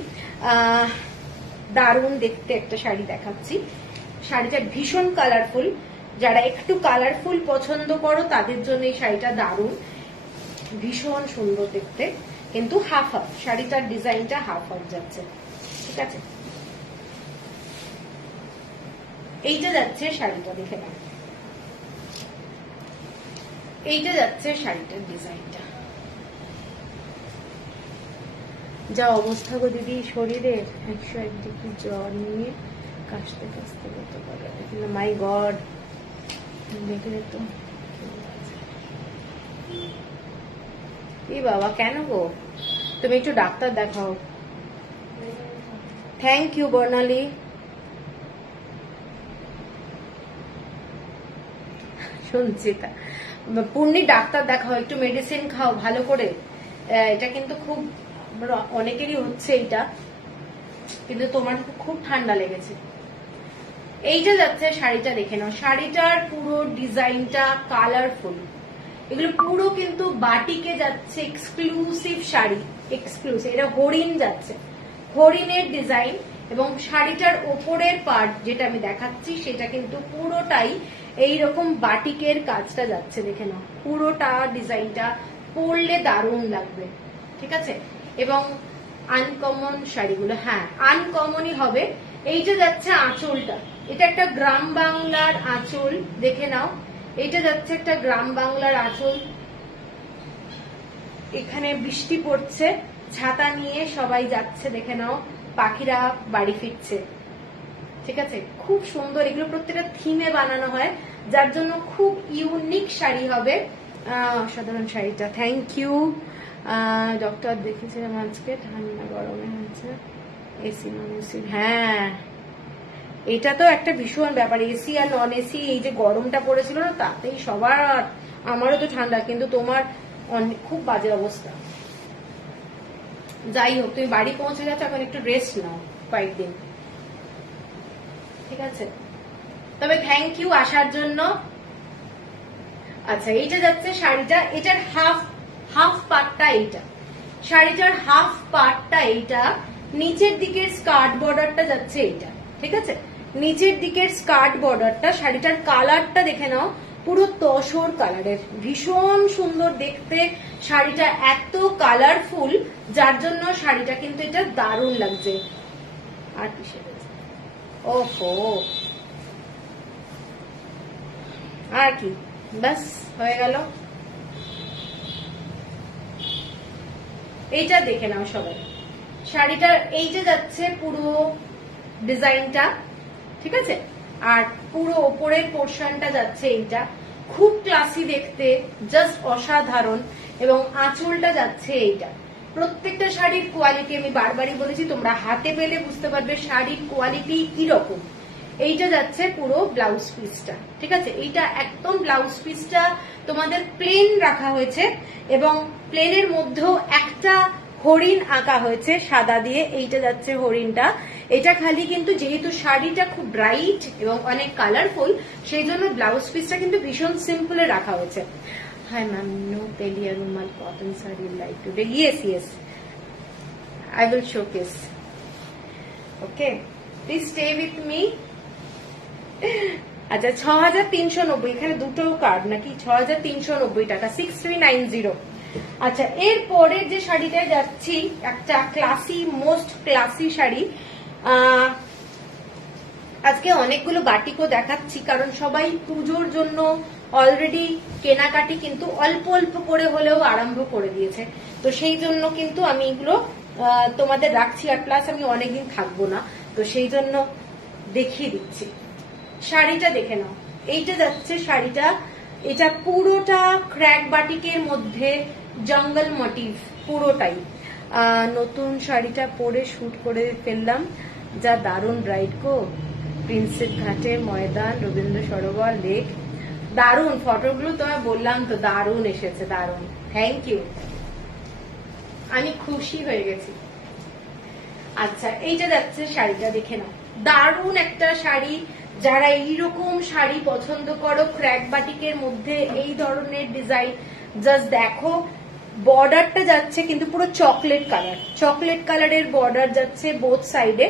দারুণ দেখতে একটা শাড়ি দেখাচ্ছি। শাড়িটা ভীষণ কালারফুল, যারা একটু কালারফুল পছন্দ করো তাদের জন্য এই শাড়িটা দারুণ, ভীষণ সুন্দর দেখতে, কিন্তু হাফ হাফ, শাড়িটার ডিজাইনটা হাফ হাফ যাচ্ছে, ঠিক আছে? এইটা যাচ্ছে শাড়িটা, দেখে নাও, এইটা যাচ্ছে শাড়িটার ডিজাইনটা। যা অবস্থা গো দিদি শরীরের, 101 ডিগ্রি জ্বর নিয়ে কাশতে কাশতে করতে পারে, মাই গড, দেখলে তো। এই বাবা, কেন গো? তুমি একটু ডাক্তার দেখাও। থ্যাংক ইউ বর্ণালী। শুনছি তা, পূর্ণি ডাক্তার দেখাও, একটু মেডিসিন খাও ভালো করে। এটা কিন্তু খুব অনেকেরই হচ্ছে এইটা, কিন্তু তোমার খুব ঠান্ডা লেগেছে। এইটা যাচ্ছে শাড়িটা, দেখে নাও, শাড়িটার পুরো ডিজাইনটা কালারফুল, এগুলো পুরো কিন্তু বাটিকে যাচ্ছে, এক্সক্লুসিভ শাড়ি, এক্সক্লুসিভ। এটা হরিণ যাচ্ছে, হরিণের ডিজাইন, এবং শাড়িটার ওপরের পার্ট যেটা আমি দেখাচ্ছি সেটা কিন্তু পুরোটাই এইরকম বাটিকের কাজটা যাচ্ছে, দেখে নাও পুরোটা ডিজাইনটা পরলে দারুণ লাগবে। ঠিক আছে, এবং আনকমন শাড়িগুলো, হ্যাঁ আনকমনই হবে। এইটা যাচ্ছে আঁচলটা, এটা একটা গ্রাম বাংলার আঁচল, দেখে নাও এটা যাচ্ছে একটা গ্রাম বাংলার আঁচল। এখানে বৃষ্টি পড়ছে, ছাতা নিয়ে সবাই যাচ্ছে, দেখে নাও পাখিরা বাড়ি ফিরছে। ঠিক আছে, খুব সুন্দর, এগুলো প্রত্যেকটা থিমে বানানো হয়, যার জন্য খুব ইউনিক শাড়ি হবে। অসাধারণ শাড়িটা, থ্যাংক ইউ ডক্টর। দেখেছিলাম আজকে ঠান্ডা গরমে হয়েছে এসি নন এসি, হ্যাঁ এটা তো একটা ভীষণ ব্যাপার, এসি আর নন এসি, এই যে গরমটা পড়েছিল না তাতেই সবার, আমারও তো ঠান্ডা কিন্তু তোমার খুব বাজে অবস্থা। যাই হোক, তুমি বাড়ি পৌঁছে যাচ্ছ, এখন একটু রেস্ট নাও কয়েকদিন, ঠিক আছে? তবে থ্যাংক ইউ আসার জন্য। আচ্ছা, এইটা যাচ্ছে শাড়িটা, এটার হাফ পার্টটা এইটা, শাড়িটার হাফ পার্টটা এইটা, নিচের দিকের স্কার্ট বর্ডারটা যাচ্ছে এইটা। ঠিক আছে, নিচের দিকের স্কার্ট বর্ডারটা, শাড়িটার কালারটা দেখে নাও পুরো তসর কালারের, ভীষণ সুন্দর দেখতে শাড়িটা, এত কালারফুল, যার জন্য শাড়িটা কিন্তু এটা দারুণ লাগছে। আর কি সেরেছে, ওহো আর কি, বাস হয়ে গেল। এইটা দেখে নাও সবাই, শাড়িটার এই যে যাচ্ছে পুরো ডিজাইনটা, ঠিক আছে, আর পুরো ওপরের পোর্শনটা যাচ্ছে এইটা, খুব ক্লাসি দেখতে, জাস্ট অসাধারণ। এবং আঁচলটা যাচ্ছে এইটা। প্রত্যেকটা শাড়ির কোয়ালিটি আমি বারবারই বলেছি, তোমরা হাতে পেলে বুঝতে পারবে শাড়ির কোয়ালিটি কিরকম। এইটা যাচ্ছে পুরো ব্লাউজ পিসটা, ঠিক আছে, এইটা একদম ব্লাউজ পিসটা তোমাদের প্লেন রাখা হয়েছে এবং প্লেনের মধ্যেও একটা হরিণ আঁকা হয়েছে সাদা দিয়ে, এইটা যাচ্ছে হরিণটা। এটা খালি কিন্তু যেহেতু শাড়িটা খুব ব্রাইট এবং অনেক কালারফুল, সেই জন্য ব্লাউজ পিসটা কিন্তু ভীষণ সিম্পলে রাখা হয়েছে। হাই ম্যাম, নো পেলিয়া রুমাল cotton sari like today, yes yes I will showcase, okay please stay with me. আচ্ছা, 6390, এখানে দুটো কার্ড নাকি, 6390 টাকা, 6390। আচ্ছা, এর পরের যে শাড়িটায় যাচ্ছি, একটা ক্লাসি, মোস্ট ক্লাসি শাড়ি। আজকে অনেকগুলো বাটিকও দেখাচ্ছি, কারণ সবাই পুজোর জন্য অলরেডি কেনাকাটি কিন্তু অল্প অল্প করে হলেও আরম্ভ করে দিয়েছে, তো সেই জন্য কিন্তু আমি এগুলো তোমাদের রাখছি, আর প্লাস আমি অনেকদিন থাকবো না, তো সেই জন্য দেখিয়ে দিচ্ছি। শাড়িটা দেখে নাও, এইটা যাচ্ছে শাড়িটা, এটা পুরোটা ক্র্যাক বাটিকের মধ্যে জঙ্গল মোটিভ পুরোটাই। নতুন শাড়িটা পরে শুট করে ফেললাম, যা দারুণ ব্রাইট গো, প্রিন্সেপ ঘাটে ময়দান, রবীন্দ্র সরোবর, লেক, দারুণ ফটোগুলো, তোমায় বললাম তো দারুণ এসেছে, দারুণ, থ্যাংক ইউ, আমি খুশি হয়ে গেছি। আচ্ছা, এইটা যাচ্ছে শাড়িটা, দেখে নাও দারুণ একটা শাড়ি। যারা এইরকম শাড়ি পছন্দ করো ক্র্যাক বাটিকের মধ্যে এই ধরনের ডিজাইন, জাস্ট দেখো, বর্ডারটা যাচ্ছে কিন্তু পুরো চকলেট কালার, চকলেট কালারের বর্ডার যাচ্ছে বোথ সাইডে।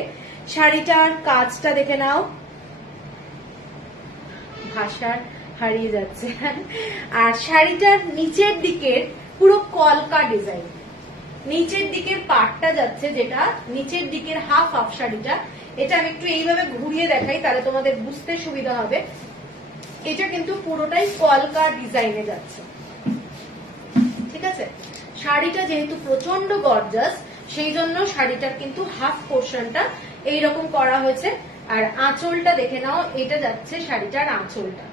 শাড়িটার কাজটা দেখে নাও, ভাষার হারিয়ে যাচ্ছে। আর শাড়িটার নিচের দিকের পুরো কলকা ডিজাইন, নিচের দিকের পার্টটা যাচ্ছে, যেটা নিচের দিকের হাফ শাড়িটা, এটা আমি একটু এইভাবে ঘুরিয়ে দেখাই তাহলে তোমাদের বুঝতে সুবিধা হবে। এটা কিন্তু পুরোটাই কলকা ডিজাইনে যাচ্ছে, ঠিক আছে। শাড়িটা যেহেতু প্রচন্ড গর্জাস, সেই জন্য শাড়িটার কিন্তু হাফ পোর্শনটা এইরকম করা হয়েছে। আর আঁচলটা দেখে নাও, এটা যাচ্ছে শাড়িটার আঁচলটা,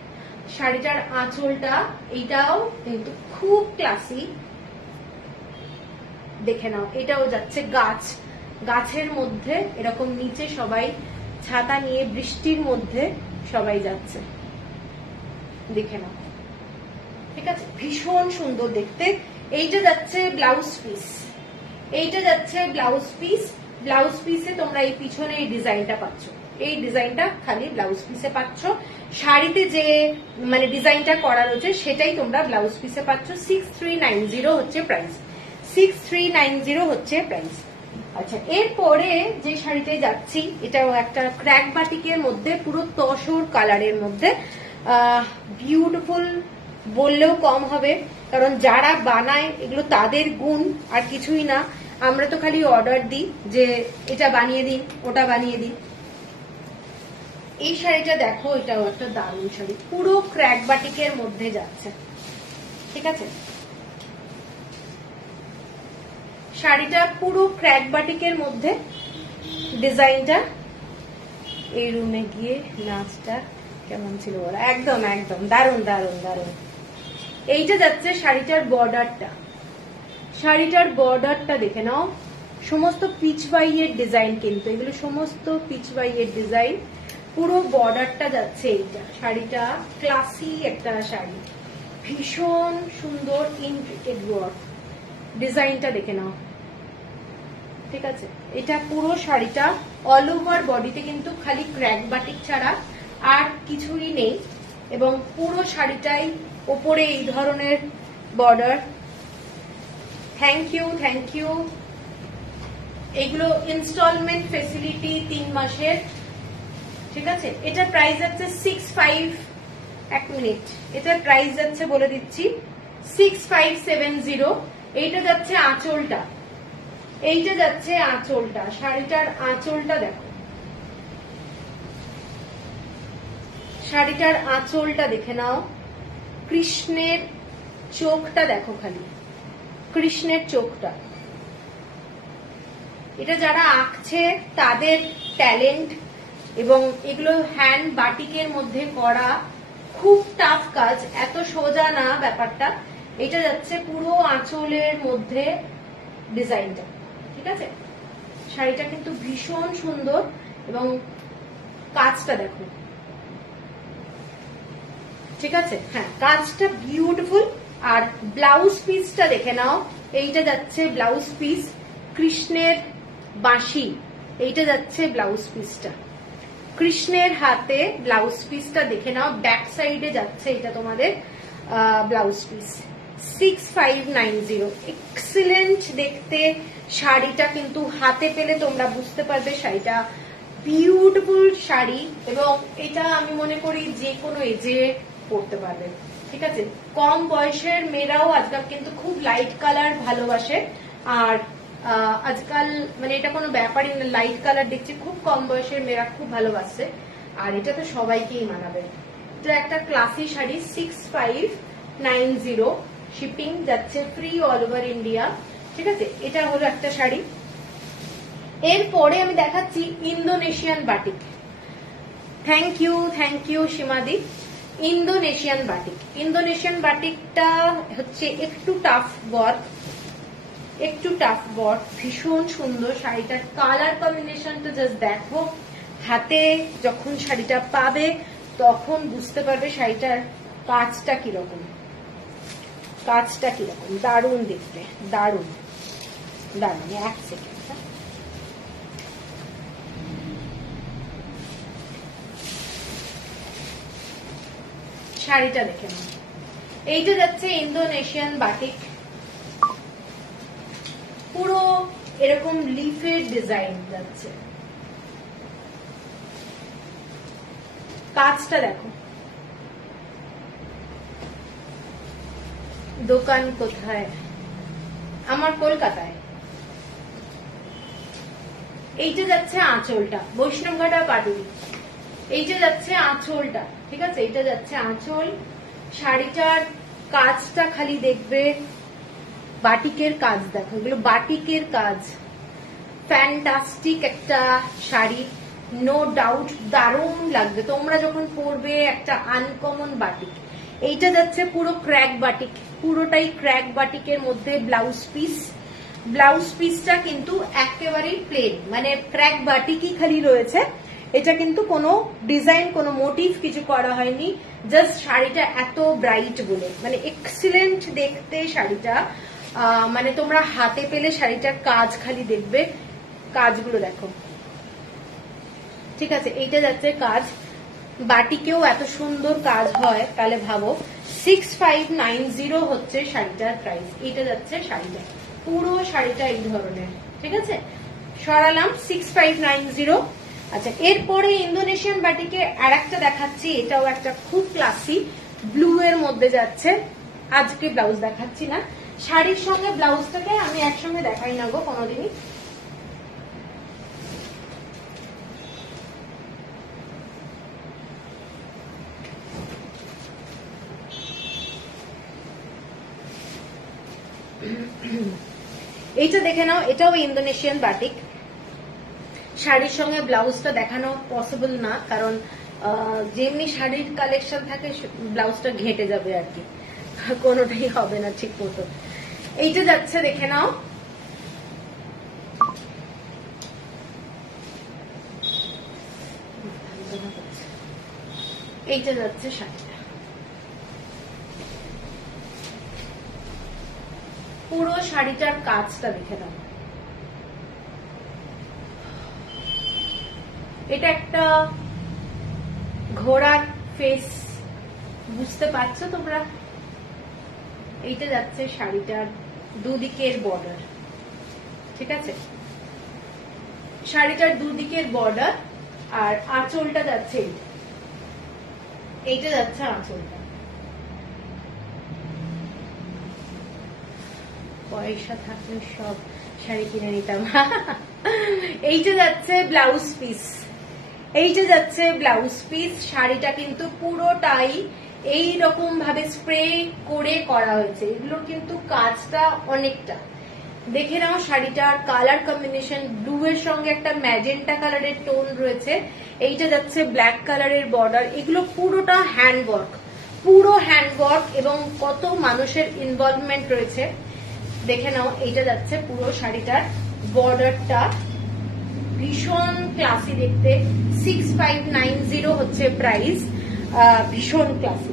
শাড়িটার আঁচলটা এইটাও কিন্তু খুব ক্লাসি, দেখে নাও, এটাও যাচ্ছে গাছের মধ্যে, এরকম নিচে সবাই ছাতা নিয়ে বৃষ্টির মধ্যে সবাই যাচ্ছে, দেখে নাও, ঠিক আছে, ভীষণ সুন্দর দেখতে। এইটা যাচ্ছে ব্লাউজ পিস, এইটা যাচ্ছে ব্লাউজ পিস। ব্লাউজ পিসে তোমরা এই পিছনে এই ডিজাইনটা পাচ্ছ, এই ডিজাইনটা খালি ব্লাউজ পিসে পাচ্ছ, শাড়িতে যে মানে ডিজাইনটা করা রয়েছে সেটাই তোমরা ব্লাউজ পিসে পাচ্ছ। 6390 হচ্ছে প্রাইস, 6390 হচ্ছে প্রাইস। আচ্ছা, এরপরে যে শাড়িটায় যাচ্ছি এটাও একটা ক্র্যাক বাটিকের মধ্যে, পুরো তসর কালারের মধ্যে, বিউটিফুল বললেও কম হবে, কারণ যারা বানায় এগুলো তাদের গুণ আর কিছুই না। আমরা তো খালি অর্ডার দিই যে এটা বানিয়ে দিন, ওটা বানিয়ে দিন। এই শাড়িটা দেখো, এটাও একটা দারুণ শাড়ি, পুরো ক্র্যাক বাটিকের মধ্যে যাচ্ছে, ঠিক আছে। শাড়িটা পুরো ক্র্যাক বাটিকের মধ্যে, ডিজাইনটা এই রুমে গিয়ে নাচটা কেমন ছিল বলা, একদম একদম দারুণ দারুণ দারুণ। এইটা যাচ্ছে শাড়িটার বর্ডারটা, শাড়িটার বর্ডারটা দেখে নাও, সমস্ত পিচবাইয়ের ডিজাইন, কিন্তু এগুলো সমস্ত পিচবাইয়ের ডিজাইন, পুরো বর্ডারটা যাচ্ছে এইটা। শাড়িটা ক্লাসি একটা শাড়ি, ভীষণ সুন্দর ইন্ট্রিকেট ওয়ার্ক, ডিজাইনটা দেখে নাও, ঠিক আছে। এটা পুরো শাড়িটা অল ওভার বডিতে কিন্তু খালি ক্র্যাক বাটিক ছাড়া আর কিছুই নেই, এবং পুরো শাড়িটাই ওপরে এই ধরনের border. Thank you, thank you. এগুলো ইনস্টলমেন্ট ফেসিলিটি 3 মাসের, ঠিক আছে। এটার প্রাইস যাচ্ছে 65, এক মিনিট, এটার প্রাইস যাচ্ছে বলে দিচ্ছি 6570। এইটা যাচ্ছে আঁচলটা, এইটা যাচ্ছে আঁচলটা, শাড়িটার আঁচলটা দেখো, শাড়িটার আঁচলটা দেখে নাও, কৃষ্ণের চোখটা দেখো, খালি কৃষ্ণের চোখটা। এটা যারা আঁকছে তাদের ট্যালেন্ট, এবং এগুলো হ্যান্ড বাটিকের মধ্যে করা, খুব টাফ কাজ, এত সোজা না ব্যাপারটা। এটা যাচ্ছে পুরো আঁচলের মধ্যে ডিজাইনটা, ঠিক আছে। শাড়িটা কিন্তু ভীষণ সুন্দর, এবং কাজটা দেখো, ঠিক আছে। হ্যাঁ, কাজটা বিউটিফুল। আর ব্লাউজ পিসটা দেখে নাও, এইটা যাচ্ছে ব্লাউজ পিস, কৃষ্ণের বাঁশি, এইটা যাচ্ছে ব্লাউজ পিসটা, কৃষ্ণের হাতে ব্লাউজ পিসটা দেখে নাও, ব্যাক সাইডে যাচ্ছে এটা তোমাদের ব্লাউজ পিস। 6590, এক্সিলেন্ট দেখতে শাড়িটা, কিন্তু হাতে পেলে তোমরা বুঝতে পারবে শাড়িটা বিউটিফুল শাড়ি, এবং এটা আমি মনে করি যে কোনো এজে পরতে পারবে, ঠিক আছে। কম বয়সের মেয়েরাও আজকাল কিন্তু খুব লাইট কালার ভালোবাসে, আর আজকাল মানে এটা কোনো ব্যাপারই না, লাইট কালার দেখছি খুব কম বয়সের মেয়েরা খুব ভালোবাসছে, আর এটা তো সবাইকেই মানাবে। এটা একটা ক্লাসি শাড়ি, 6590, শিপিং যাচ্ছে ফ্রি অল ওভার ইন্ডিয়া, ঠিক আছে। এটা হলো একটা শাড়ি। এরপরে আমি দেখাচ্ছি Indonesian batik. Thank you Seemadi. Indonesian batik, Indonesian বাটিকটা হচ্ছে একটু টাফ ওয়ার্ক, একটু টাফ ওয়ার্ক, ভীষণ সুন্দর। শাড়িটার কালার কম্বিনেশনটা জাস্ট দেখো, হাতে যখন শাড়িটা পাবে তখন বুঝতে পারবে শাড়িটার কাজটা কিরকম, কাজটা কিরকম। দারুণ দেখতে, দারুণ দারুণ। এক সেকেন্ড, শাড়িটা দেখে নাও, এইটা যাচ্ছে ইন্দোনেশিয়ান বাটিক, পুরো এরকম লিফের ডিজাইন যাচ্ছে, কাজটা দেখো। দোকান কোথায়? আমার কলকাতায়। এইটা যাচ্ছে আঁচলটা, বৈষ্ণবঘাটা পাটুলি, এইটা যাচ্ছে আঁচলটা, ঠিক আছে। এইটা যাচ্ছে আঁচল। শাড়িটার কাজটা খালি দেখবে, বাটিকের কাজ দেখো, এগুলো বাটিকের কাজ, ফ্যান্টাস্টিক একটা শাড়ি, নো ডাউট দারুণ লাগবে তোমরা যখন পরবে, একটা আনকমন বাটিক। এইটা যাচ্ছে পুরো ক্র্যাক বাটিক, পুরোটাই ক্র্যাক বাটিকের মধ্যে ব্লাউজ পিস, ব্লাউজ পিসটা কিন্তু একেবারেই প্লেন, মানে ক্র্যাক বাটিকই খালি রয়েছে, এটা কিন্তু কোনো ডিজাইন, কোনো মোটিভ কিছু করা হয়নি, জাস্ট শাড়িটা এত ব্রাইট বলে, মানে এক্সিলেন্ট দেখতে শাড়িটা। মানে তোমরা হাতে পেলে শাড়িটার কাজ খালি দেখবে, কাজগুলো দেখো, ঠিক আছে। এইটা যাচ্ছে কাজ, বাটিকেও এত সুন্দর কাজ হয়, তাহলে ভাবো 6590 হচ্ছে শাড়িটার প্রাইস। এইটা যাচ্ছে শাড়িটা, পুরো শাড়িটা এই ধরনের, ঠিক আছে। সরালাম 6590। আচ্ছা, এরপরে ইন্দোনেশিয়ান বাটিকে আর একটা দেখাচ্ছি, এটাও একটা খুব ক্লাসি ব্লু এর মধ্যে যাচ্ছে। আজকে ব্লাউজ দেখাচ্ছি না, শাড়ির সঙ্গে ব্লাউজটাকে আমি একসঙ্গে দেখাই না গো কোনোদিনই। এইটা দেখে নাও, এটাও ইন্দোনেশিয়ান বাটিক। শাড়ির সঙ্গে ব্লাউজটা দেখানো পসিবল না, কারণ যেমনি শাড়ির কালেকশন থাকে ব্লাউজটা ঘেটে যাবে আর কি, কোনোটাই হবে না ঠিক মতো। এইটা যাচ্ছে, দেখে নাও, এইটা যাচ্ছে শাড়িটা। পুরো শাড়িটার কাজটা দেখে নাও। এটা একটা ঘোড়ার ফেস, বুঝতে পারছো তোমরা? এইটা যাচ্ছে শাড়িটার দুদিকের বর্ডার, ঠিক আছে? শাড়িটার দুদিকের বর্ডার, আর আঁচলটা যাচ্ছে এইটা যাচ্ছে আঁচলটা। পয়সা থাকলে সব শাড়ি কিনে নিতাম। এইটা যাচ্ছে ব্লাউজ পিস, এইটা যাচ্ছে ব্লাউজ পিস। শাড়িটা কিন্তু পুরোটাই এই রকম ভাবে স্প্রে করে করা হয়েছে, এগুলোর কিন্তু কাজটা অনেকটা। দেখে নাও শাড়িটার কালার কম্বিনেশন, ব্লু এর সঙ্গে একটা ম্যাজেন্টা কালারের টোন রয়েছে। এইটা যাচ্ছে ব্ল্যাক কালারের বর্ডার। এগুলো পুরোটা হ্যান্ডওয়ার্ক, পুরো হ্যান্ডওয়ার্ক, এবং কত মানুষের ইনভলভমেন্ট রয়েছে দেখে নাও। এইটা যাচ্ছে পুরো শাড়িটার বর্ডারটা, ভীষণ ক্লাসি দেখতে। 6590 হচ্ছে প্রাইস, ভীষণ ক্লাসি।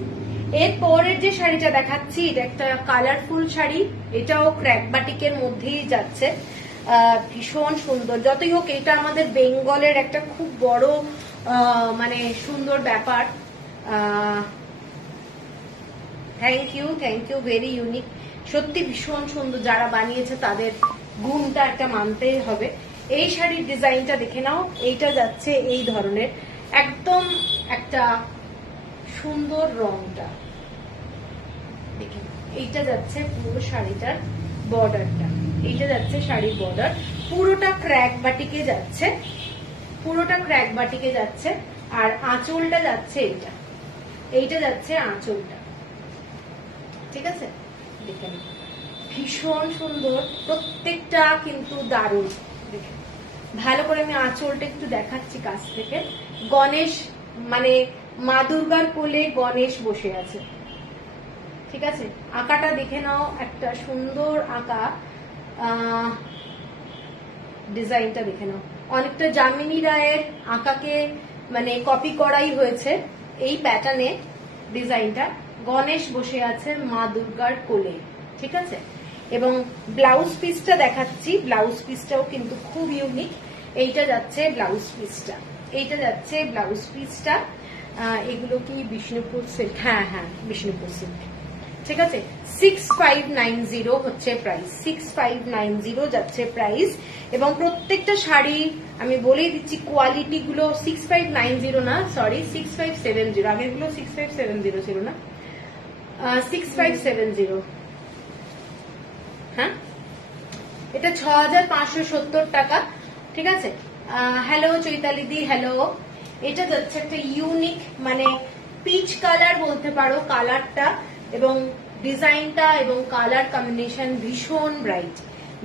এরপরের যে শাড়িটা দেখাচ্ছি, এটা একটা কালারফুল শাড়ি, এটাও ক্র্যাক বাটিকের মধ্যেই যাচ্ছে, ভীষণ সুন্দর। যতই হোক এটা আমাদের বেঙ্গলের একটা খুব বড় মানে সুন্দর ব্যাপার। থ্যাংক ইউ, ভেরি ইউনিক, সত্যি ভীষণ সুন্দর। যারা বানিয়েছে তাদের গুণটা একটা মানতেই হবে। এই শাড়ির ডিজাইনটা দেখে নাও, এইটা যাচ্ছে এই ধরনের, একদম একটা সুন্দর রংটা দেখে নাও। এইটা যাচ্ছে পুরো শাড়িটার বর্ডারটা, এইটা যাচ্ছে শাড়ির বর্ডার, পুরোটা ক্র্যাক বাটিকে যাচ্ছে, পুরোটা ক্র্যাক বাটিকে যাচ্ছে। আর আঁচলটা যাচ্ছে এইটা, এইটা যাচ্ছে আঁচলটা, ঠিক আছে? দেখে নাও, ভীষণ সুন্দর, প্রত্যেকটা কিন্তু দারুণ। দেখে ভালো করে আমি আঁচলটা একটু দেখাচ্ছি কাছ থেকে। গণেশ মানে মা দুর্গার কোলে গণেশ বসে আছে, ঠিক আছে? আঁকাটা দেখে নাও, একটা সুন্দর আঁকা, ডিজাইনটা দেখে নাও, অনেকটা যামিনী রায়ের আঁকাকে মানে কপি করাই হয়েছে এই প্যাটার্নে। ডিজাইনটা গণেশ বসে আছে মা দুর্গার কোলে, ঠিক আছে? এবং ব্লাউজ পিসটা দেখাচ্ছি, ব্লাউজ পিসটাও কিন্তু খুব ইউনিক। এইটা যাচ্ছে ব্লাউজ পিসটা, এইটা যাচ্ছে ব্লাউজ পিসটা। এগুলো কি বিষ্ণুপুর সিল্ক? হ্যাঁ হ্যাঁ, বিষ্ণুপুর সিল্ক, ঠিক আছে? 6590 হচ্ছে প্রাইস, 6590 যাচ্ছে প্রাইস। এবং প্রত্যেকটা শাড়ি আমি বলেই দিচ্ছি কোয়ালিটি গুলো, 6590 না, সরি 6570, আগের গুলো 6570 ছিল না, 6570। হ্যাঁ, এটা 6570 টাকা, ঠিক আছে? হ্যালো চৈতালি দি, হ্যালো। এটা যাচ্ছে একটা ইউনিক মানে পিচ কালার বলতে পারো কালারটা, এবং ডিজাইনটা এবং কালার কম্বিনেশন ভীষণ ব্রাইট,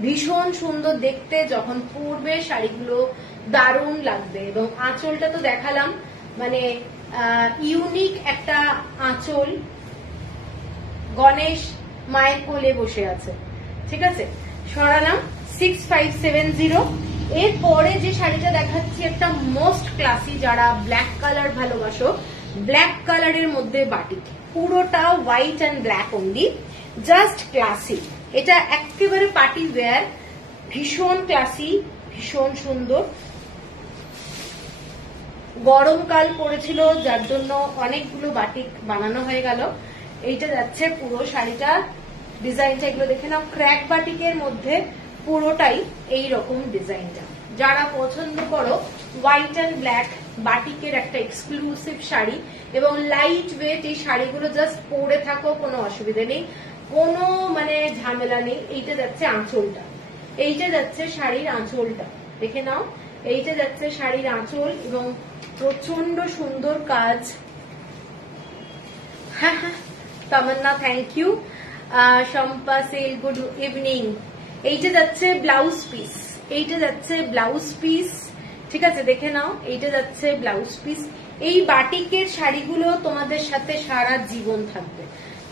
ভীষণ সুন্দর দেখতে। যখন পরবে শাড়িগুলো দারুণ লাগবে। এবং আঁচলটা তো দেখালাম, মানে ইউনিক একটা আঁচল, গণেশ মায়ের কোলে বসে আছে, ঠিক আছে? সরালাম 6570। এরপরে যে শাড়িটা দেখাচ্ছি একটা মোস্ট ক্লাসি, যারা ব্ল্যাক কালার ভালোবাসো, ব্ল্যাক কালারের মধ্যে বাটিক, পুরোটা white and black only, just classy. এটা একেবারে পার্টি ওয়্যার, ভীষণ ক্লাসি, ভীষণ সুন্দর। গরমকাল পড়েছিল যার জন্য অনেকগুলো বাটিক বানানো হয়ে গেল। এইটা যাচ্ছে পুরো শাড়িটা, ডিজাইনটা এগুলো দেখে নাও, ক্র্যাক বাটিকের মধ্যে পুরোটাই এই রকম ডিজাইনটা, যারা পছন্দ করো হোয়াইট অ্যান্ড ব্ল্যাক বাটিকের একটা এক্সক্লুসিভ শাড়ি এবং লাইট ওয়েট, এই শাড়িগুলো জাস্ট পরে থাকো, কোনো অসুবিধা নেই, কোনো মানে ঝামেলা নেই। এইটা যাচ্ছে আঁচলটা, এইটা যাচ্ছে শাড়ির আঁচলটা, দেখে নাও, এইটা যাচ্ছে শাড়ির আঁচল এবং প্রচন্ড সুন্দর কাজ। হ্যাঁ হ্যাঁ তামান্না, থ্যাংক ইউ। শম্পা সেল, গুড ইভিনিং। এইটা যাচ্ছে ব্লাউজ পিস, এইটা যাচ্ছে ব্লাউজ পিস, ঠিক আছে, দেখে নাও, এইটা যাচ্ছে ব্লাউজ পিস। এই বাটিকের শাড়িগুলো তোমাদের সাথে সারা জীবন থাকবে,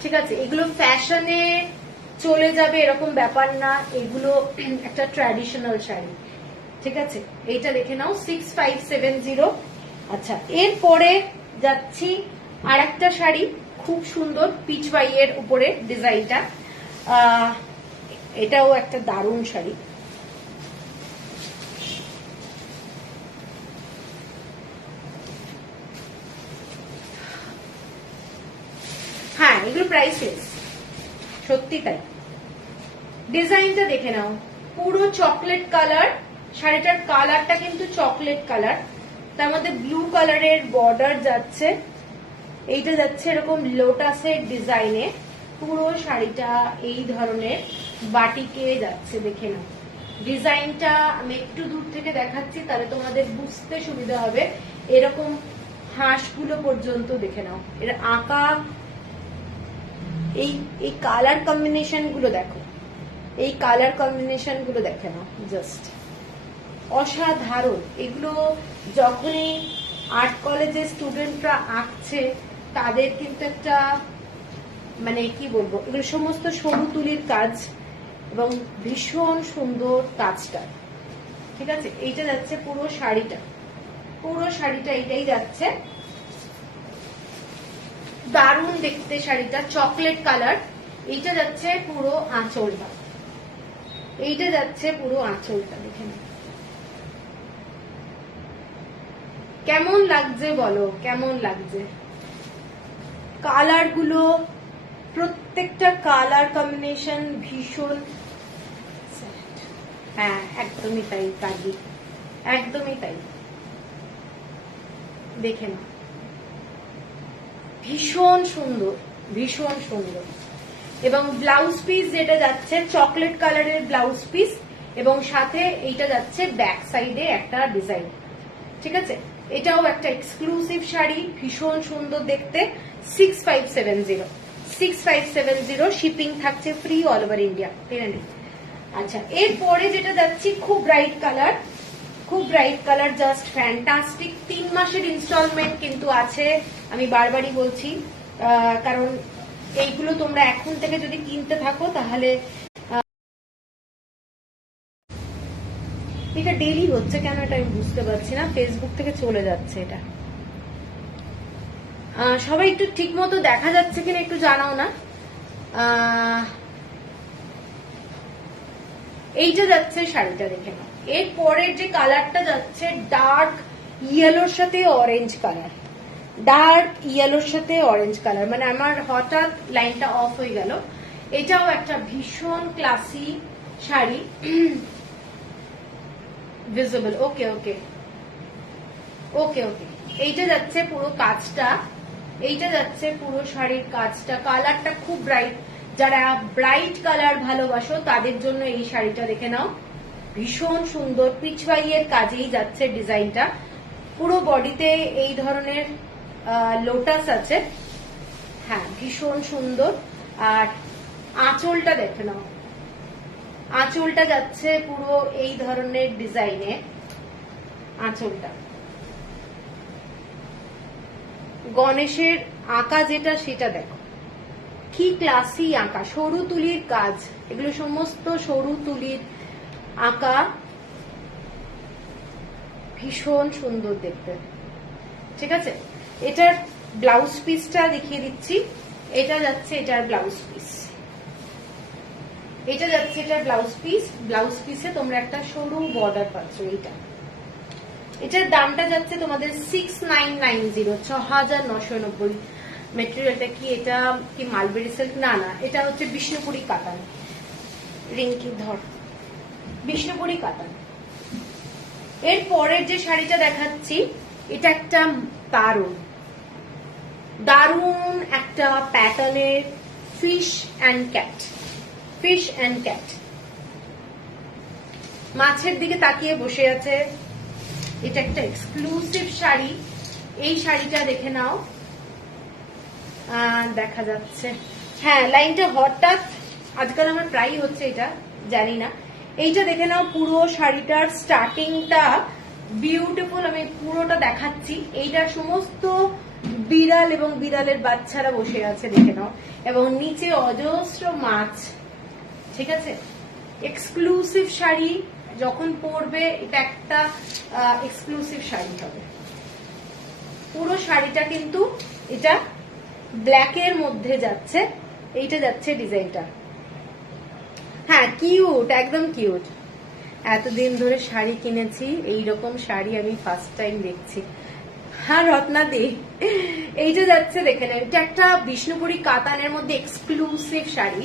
ঠিক আছে, এগুলো ফ্যাশনে চলে যাবে এরকম ব্যাপার না, এগুলো একটা ট্র্যাডিশনাল শাড়ি, ঠিক আছে। এইটা দেখে নাও 6570। আচ্ছা, এরপরে যাচ্ছি আর একটা শাড়ি, খুব সুন্দর পিচ ওয়াইয়ের উপরে ডিজাইনটা, এটাও একটা দারুণ শাড়ি। হ্যাঁ এগুলো প্রাইসলেস, সত্যি তাই। ডিজাইনটা দেখে নাও, পুরো চকলেট কালার, শাড়িটার কালারটা কিন্তু চকলেট কালার, তার মধ্যে ব্লু কালারের বর্ডার যাচ্ছে, এইটা যাচ্ছে এরকম লোটাসের ডিজাইনে, পুরো শাড়িটা এই ধরনের বাটিকে যাচ্ছে, দেখে নাও ডিজাইনটা। আমি একটু দূর থেকে দেখাচ্ছি তাহলে তোমাদের বুঝতে সুবিধা হবে। এরকম হাঁসগুলো পর্যন্ত দেখে নাও, এর আঁকা, এই কালার কম্বিনেশন গুলো দেখো, এই কালার কম্বিনেশন গুলো দেখে নাও, জাস্ট অসাধারণ। এগুলো যখনই আর্ট কলেজের স্টুডেন্টরা আঁকছে তাদের কিন্তু একটা মানে কি বলবো, এগুলো সমস্ত সরু তুলির কাজ এবং ভীষণ সুন্দর কাজটা, ঠিক আছে। এইটা যাচ্ছে পুরো শাড়িটা, পুরো শাড়িটা এটাই যাচ্ছে, দারুণ দেখতে শাড়িটা, চকলেট কালার। এইটা যাচ্ছে পুরো আঁচলটা, এইটা যাচ্ছে পুরো আঁচলটা, দেখে নাও কেমন লাগছে, বলো কেমন লাগছে। কালার গুলো, প্রত্যেকটা কালার কম্বিনেশন ভীষণ, হ্যাঁ একদমই তাই কাজি, একদমই তাই, দেখে নাও ভীষণ সুন্দর, ভীষণ সুন্দর। এবং ব্লাউজ পিস যেটা যাচ্ছে চকলেট কালারের ব্লাউজ পিস এবং সাথে এইটা যাচ্ছে ব্যাক সাইডে একটা ডিজাইন, ঠিক আছে। এটাও একটা এক্সক্লুসিভ শাড়ি, ভীষণ সুন্দর দেখতে। 6570 শিপিং থাকছে ফ্রি অল ওভার ইন্ডিয়া। আচ্ছা, এরপরে যেটা যাচ্ছি খুব ব্রাইট কালার, খুব ব্রাইট কালার, জাস্ট ফ্যান্টাস্টিক। 3 মাসের ইনস্টলমেন্ট কিন্তু আছে, আমি বারবারই বলছি, কারণ এইগুলো তোমরা এখন থেকে যদি কিনতে থাকো তাহলে। এটা ডেইলি হচ্ছে কেন এটা আমি বুঝতে পারছি না, ফেসবুক থেকে চলে যাচ্ছে এটা। সবাই একটু ঠিক মতো দেখা যাচ্ছে কিনা একটু জানাও না। এইটা যাচ্ছে শাড়িটা, দেখে নাও। এর পরের যে কালারটা যাচ্ছে ডার্ক ইয়েলোর সাথে অরেঞ্জ কালার, ডার্ক ইয়েলোর সাথে অরেঞ্জ কালার, মানে আমার হঠাৎ লাইনটা অফ হয়ে গেল। এটাও একটা ভীষণ ক্লাসি শাড়ি, ভিজিবল, ওকে ওকে ওকে ওকে। এইটা যাচ্ছে পুরো কাজটা, এইটা যাচ্ছে পুরো শাড়ির কাজটা, কালারটা খুব ব্রাইট, যারা ব্রাইট কালার ভালোবাসো তাদের জন্য এই শাড়িটা দেখে নাও, ভীষণ সুন্দর পিচওয়াইয়ের কাজেই যাচ্ছে ডিজাইনটা। পুরো বডিতে এই ধরনের লোটাস আছে, হ্যাঁ ভীষণ সুন্দর। আর আঁচলটা দেখে নাও, আঁচলটা যাচ্ছে পুরো এই ধরনের ডিজাইনে, আঁচলটা গণেশের আঁকা যেটা সেটা দেখো, কি ক্লাসি আঁকা, সরু তুলির কাজ, এগুলো সমস্ত সরু তুলির আঁকা, ভীষণ সুন্দর দেখতে, ঠিক আছে। এটার ব্লাউজ পিসটা দেখিয়ে দিচ্ছি, এটা যাচ্ছে এটার ব্লাউজ পিস, এটা যাচ্ছে এটার ব্লাউজ পিস। ব্লাউজ পিসে তোমরা একটা সরু বর্ডার পাচ্ছ, এইটা, এটার দামটা যাচ্ছে তোমাদের 6990, 6990। মেটেরিয়ালটা কি, এটা কি মালবেরি সিল্ক? না না, এটা হচ্ছে বিষ্ণুপুরি কাতান, রিঙ্কি ধর, বিষ্ণুপুরি কাতান, এর পরের যে শাড়িটা দেখাচ্ছি এটা একটা দারুণ দারুণ একটা প্যাটার্নের ফিশ অ্যান্ড ক্যাট মাছের দিকে তাকিয়ে বসে আছে। এটা একটা এক্সক্লুসিভ শাড়ি। এই শাড়িটা দেখে নাও, দেখা যাচ্ছে, হ্যাঁ লাইনটা হঠাৎ আজকাল আমার প্রায় হচ্ছে, এটা জানি না। এইটা দেখে নাও, পুরো শাড়িটার স্টার্টিংটা বিউটিফুল। আমি পুরোটা দেখাচ্ছি। এইটা সমস্ত বিড়াল এবং বিড়ালের বাচ্চারা বসে আছে, দেখে নাও, এবং নিচে অজস্র মাছ। ঠিক আছে, এক্সক্লুসিভ শাড়ি। যখন পরবে এটা একটা এক্সক্লুসিভ শাড়ি হবে। পুরো শাড়িটা কিন্তু এটা ব্ল্যাকের মধ্যে যাচ্ছে, এইটা যাচ্ছে ডিজাইনটা। হ্যাঁ কিউট, একদম কিউট। এতদিন ধরে শাড়ি কিনেছি, এইরকম শাড়ি আমি ফার্স্ট টাইম দেখছি। হ্যাঁ রত্নাদি, এইটা যাচ্ছে দেখে নেন, এটা একটা বিষ্ণুপুরি কাতানের মধ্যে এক্সক্লুসিভ শাড়ি।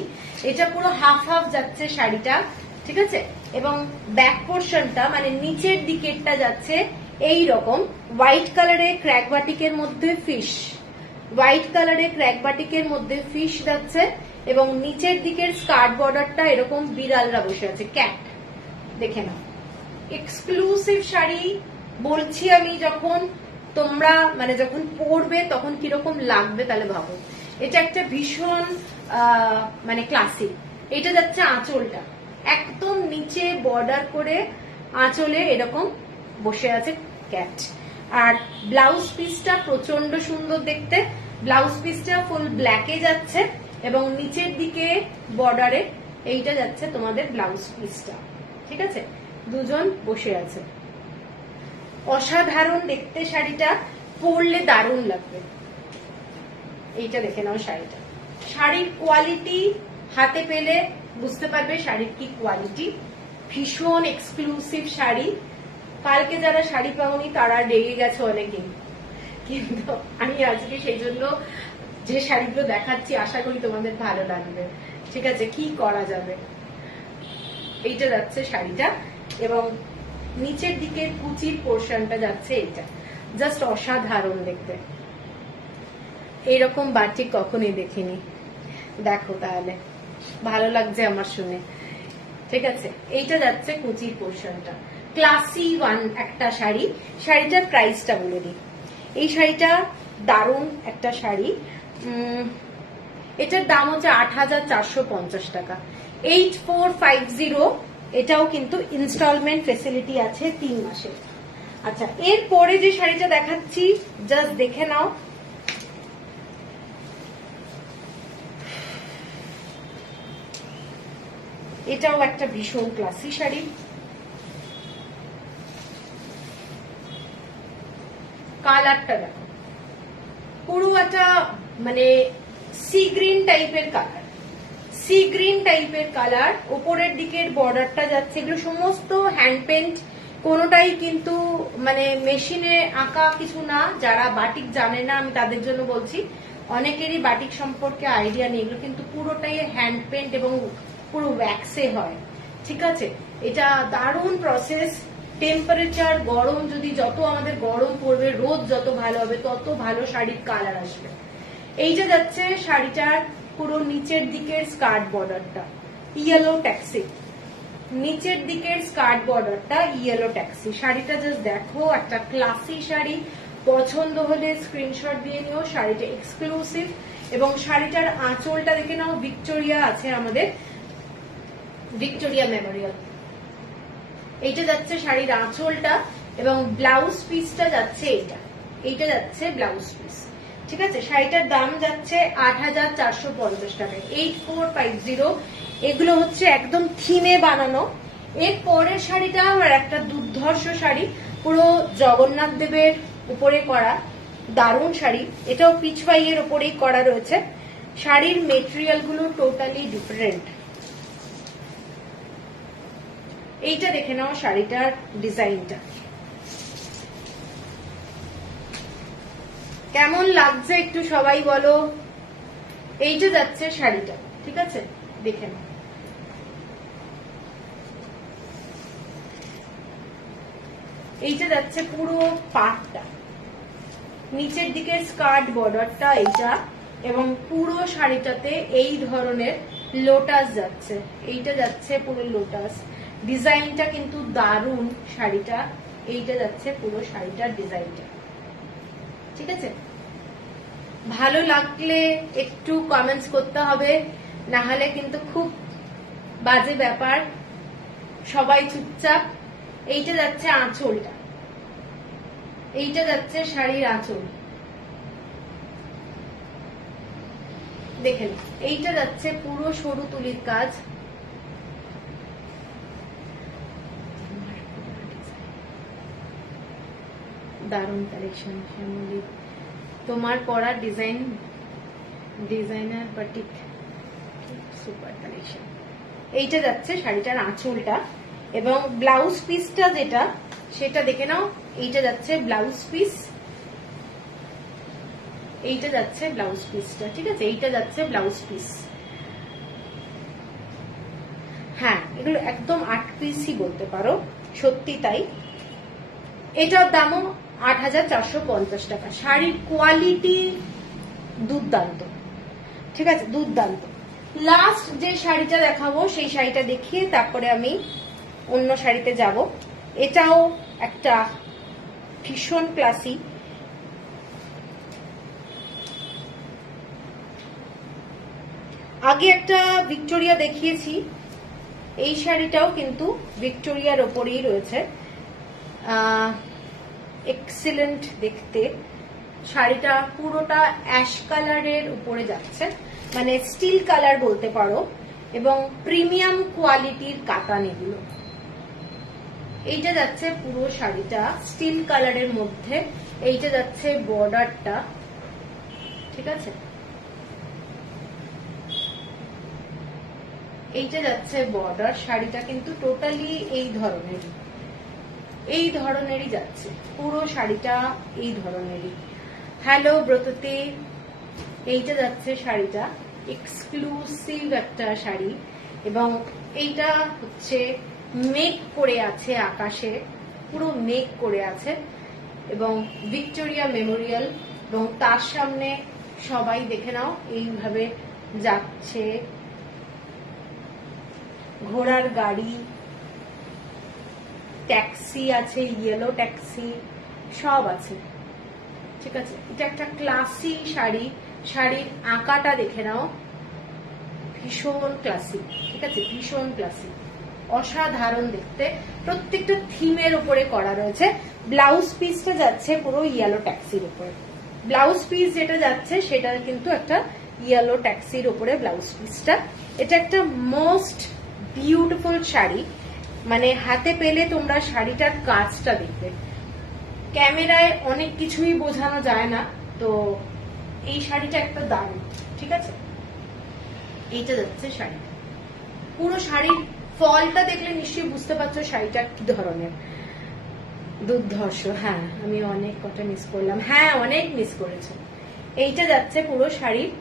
এটা পুরো হাফ হাফ যাচ্ছে শাড়িটা, ঠিক আছে, এবং ব্যাক পোর্শনটা মানে নিচের দিকেরটা যাচ্ছে এই রকম হোয়াইট কালারে ক্র্যাক বাটিকের মধ্যে ফিশ, হোয়াইট কালারে ক্র্যাক বাটিকের মধ্যে ফিশ যাচ্ছে, এবং নিচের দিকের স্কার্ট বর্ডারটা এরকম বিড়ালরা বসে আছে, ক্যাট। দেখে নাও, এক্সক্লুসিভ শাড়ি বলছি আমি। যখন তোমরা মানে যখন পরবে তখন কিরকম লাগবে তাহলে ভাবো। এটা একটা ভীষণ মানে ক্লাসিক। এটা যাচ্ছে আঁচলটা একদম নিচে বর্ডার করে, আঁচলে এরকম বসে আছে ক্যাট। আর ব্লাউজ পিসটা প্রচন্ড সুন্দর দেখতে। ব্লাউজ পিসটা ফুল ব্ল্যাকে যাচ্ছে এবং নিচের দিকে বর্ডারে এইটা যাচ্ছে তোমাদের ব্লাউজ পিসটা। ঠিক আছে, দুজন বসে আছে, অসাধারণ দেখতে। শাড়িটা পরলে দারুণ লাগবে। এইটা দেখে নাও শাড়িটা। শাড়ির কোয়ালিটি হাতে পেলে বুঝতে পারবে শাড়ির কি কোয়ালিটি। ভীষণ এক্সক্লুসিভ শাড়ি। কালকে যারা শাড়ি পাওনি তারা রেগে গেছে অনেকে, কিন্তু আমি আজকে সেই জন্য যে শাড়িগুলো দেখাচ্ছি আশা করি তোমাদের ভালো লাগবে। ঠিক আছে, কি করা যাবে। এইটা যাচ্ছে শাড়িটা, এবং নিচের দিকে কুচির পোর্শনটা যাচ্ছে এইটা। জাস্ট অসাধারণ দেখতে। এইরকম বাটিক কখনোই দেখিনি। দেখো তাহলে, ভালো লাগছে আমার শুনে। ঠিক আছে, এইটা যাচ্ছে কুচির পোর্শনটা। ক্লাসি ওয়ান একটা শাড়ি। শাড়িটার প্রাইসটা বলে দিই। এই শাড়িটা দারুণ একটা শাড়ি। এটার দাম হচ্ছে ৮,৪৫০ টাকা, 8450। এটাও কিন্তু ইনস্টলমেন্ট ফেসিলিটি আছে 3 মাসের। আচ্ছা, এরপরে যে শাড়িটা দেখাচ্ছি জাস্ট দেখে নাও। এটাও একটা ভীষণ ক্লাসি শাড়ি। কালারটা দেখো, পুরো একটা মানে সি গ্রিন টাইপের কালার, সি গ্রিন টাইপের কালার। ওপরের দিকের বর্ডারটা যাচ্ছে, এগুলো সমস্ত হ্যান্ড পেন্ট, কোনোটাই কিন্তু মানে মেশিনে আঁকা কিছু না। যারা বাটিক জানে না আমি তাদের জন্য বলছি, অনেকেরই বাটিক সম্পর্কে আইডিয়া নেই। এগুলো কিন্তু পুরোটাই হ্যান্ড পেন্ট এবং পুরো ওয়্যাক্সে হয়। ঠিক আছে, এটা দারুণ প্রসেস। টেম্পারেচার গরম, যদি যত আমাদের গরম পড়বে, রোদ যত ভালো হবে তত ভালো শাড়ির কালার আসবে। এইটা যাচ্ছে শাড়িটার পুরো নিচের দিকের স্কার্ট বর্ডারটা ইয়েলো ট্যাক্সি, নিচের দিকের স্কার্ট বর্ডারটা ইয়েলো ট্যাক্সি। শাড়িটা জাস্ট দেখো, একটা ক্লাসি শাড়ি। পছন্দ হলে স্ক্রিনশট দিয়ে নিও। শাড়িটা এক্সক্লুসিভ, এবং শাড়িটার আঁচলটা দেখে নাও, ভিক্টোরিয়া আছে আমাদের, ভিক্টোরিয়া মেমোরিয়াল। এইটা যাচ্ছে শাড়ির আঁচলটা, এবং ব্লাউজ পিসটা যাচ্ছে এইটা, এইটা যাচ্ছে ব্লাউজ পিস। ঠিক আছে, শাড়িটার দাম যাচ্ছে ৮,৪৫০ টাকা, 8450। এগুলো হচ্ছে একদম থিমে বানানো। এর পরের শাড়িটা আমার একটা দুর্ধর্ষ শাড়ি, পুরো জগন্নাথ দেবের উপরে করা দারুণ শাড়ি। এটাও পিচওয়াইয়ের উপরেই করা রয়েছে। শাড়ির মেটেরিয়াল গুলো টোটালি ডিফারেন্ট। এইটা দেখে নাও শাড়িটার ডিজাইনটা কেমন লাগছে একটু সবাই বলো। এইটা যাচ্ছে শাড়িটা, ঠিক আছে, দেখে নাও। এইটা যাচ্ছে পুরো পাটটা, নিচের দিকে স্কার্ট বর্ডারটা এইটা, এবং পুরো শাড়িটাতে এই ধরনের লোটাস যাচ্ছে, এইটা যাচ্ছে পুরো লোটাস। ডিজাইনটা কিন্তু দারুণ শাড়িটা, এইটা যাচ্ছে পুরো শাড়িটার ডিজাইনটা। ঠিক আছে, ভালো লাগলে একটু কমেন্টস করতে হবে, না হলে কিন্তু খুব বাজে ব্যাপার। সবাই চুপচাপ। এইটা যাচ্ছে আঁচলটা, এইটা যাচ্ছে শাড়ির আঁচল, দেখেন এইটা যাচ্ছে পুরো সরু তুলির কাজ। দারুণ কালেকশন শ্যামলী, তোমার পরা ডিজাইনার বাটিক, সুপার কালেকশন। এইটা যাচ্ছে শাড়িটার আঁচলটা, এবং ব্লাউজ পিসটা যেটা সেটা দেখে নাও। এইটা যাচ্ছে ব্লাউজ পিস, এইটা যাচ্ছে ব্লাউজ পিসটা। ঠিক আছে, এইটা যাচ্ছে ব্লাউজ পিস। হ্যাঁ, এগুলো একদম 8 পিসই বলতে পারো, সত্যি তাই। এটার দামও 8,450 টাকা। শাড়ির কোয়ালিটি দুর্দান্ত, ঠিক আছে, দুর্দান্ত। লাস্ট যে শাড়িটা দেখাবো সেই শাড়িটা দেখিয়ে তারপরে আমি অন্য শাড়িতে যাব। এটাও একটা ভীষণ ক্লাসি, আগে একটা ভিক্টোরিয়া দেখিয়েছি, এই শাড়িটাও কিন্তু ভিক্টোরিয়ার ওপরেই রয়েছে। এক্সিলেন্ট দেখতে, শাড়িটা পুরোটা অ্যাশ কালারের উপরে যাচ্ছে, মানে স্টিল কালার বলতে পারো, এবং প্রিমিয়াম কোয়ালিটির কাতান এগুলো। এইটা যাচ্ছে পুরো শাড়িটা স্টিল কালারের মধ্যে, এইটা যাচ্ছে বর্ডারটা। ঠিক আছে, এইটা যাচ্ছে বর্ডার। শাড়িটা কিন্তু টোটালি এই ধরনেরই যাচ্ছে, পুরো শাড়িটা এই ধরনেরই। হ্যালো ব্রততে, এইটা যাচ্ছে শাড়িটা, এক্সক্লুসিভ একটা শাড়ি, এবং এইটা হচ্ছে মেঘ করে আছে আকাশে, পুরো মেঘ করে আছে, এবং ভিক্টোরিয়া মেমোরিয়াল, এবং তার সামনে সবাই দেখে নাও এইভাবে যাচ্ছে ঘোড়ার গাড়ি, ট্যাক্সি আছে, ইয়েলো ট্যাক্সি, সব আছে। ঠিক আছে, এটা একটা ক্লাসি শাড়ি, শাড়ির আঁকাটা দেখে নাও, ভীষণ ক্লাসি। ঠিক আছে, ভীষণ ক্লাসি, অসাধারণ দেখতে, প্রত্যেকটা থিমের উপরে করা রয়েছে। ব্লাউজ পিসটা যাচ্ছে পুরো ইয়েলো ট্যাক্সির উপরে, ব্লাউজ পিস যেটা যাচ্ছে সেটা কিন্তু একটা ইয়েলো ট্যাক্সির উপরে ব্লাউজ পিসটা। এটা একটা মোস্ট বিউটিফুল শাড়ি, মানে হাতে পেলে তোমরা শাড়িটার কাজটা দেখবে, ক্যামেরায় অনেক কিছুই বোঝানো যায় না, তো এই শাড়িটা একটা দারুণ। ঠিক আছে, এইটা যাচ্ছে শাড়িটা, পুরো শাড়ির ফলটা দেখলে নিশ্চয়ই বুঝতে পারছো শাড়িটা কি ধরনের, দুর্ধর্ষ। হ্যাঁ, আমি অনেক কটা মিস করলাম, হ্যাঁ অনেক মিস করেছে। এইটা যাচ্ছে পুরো শাড়ির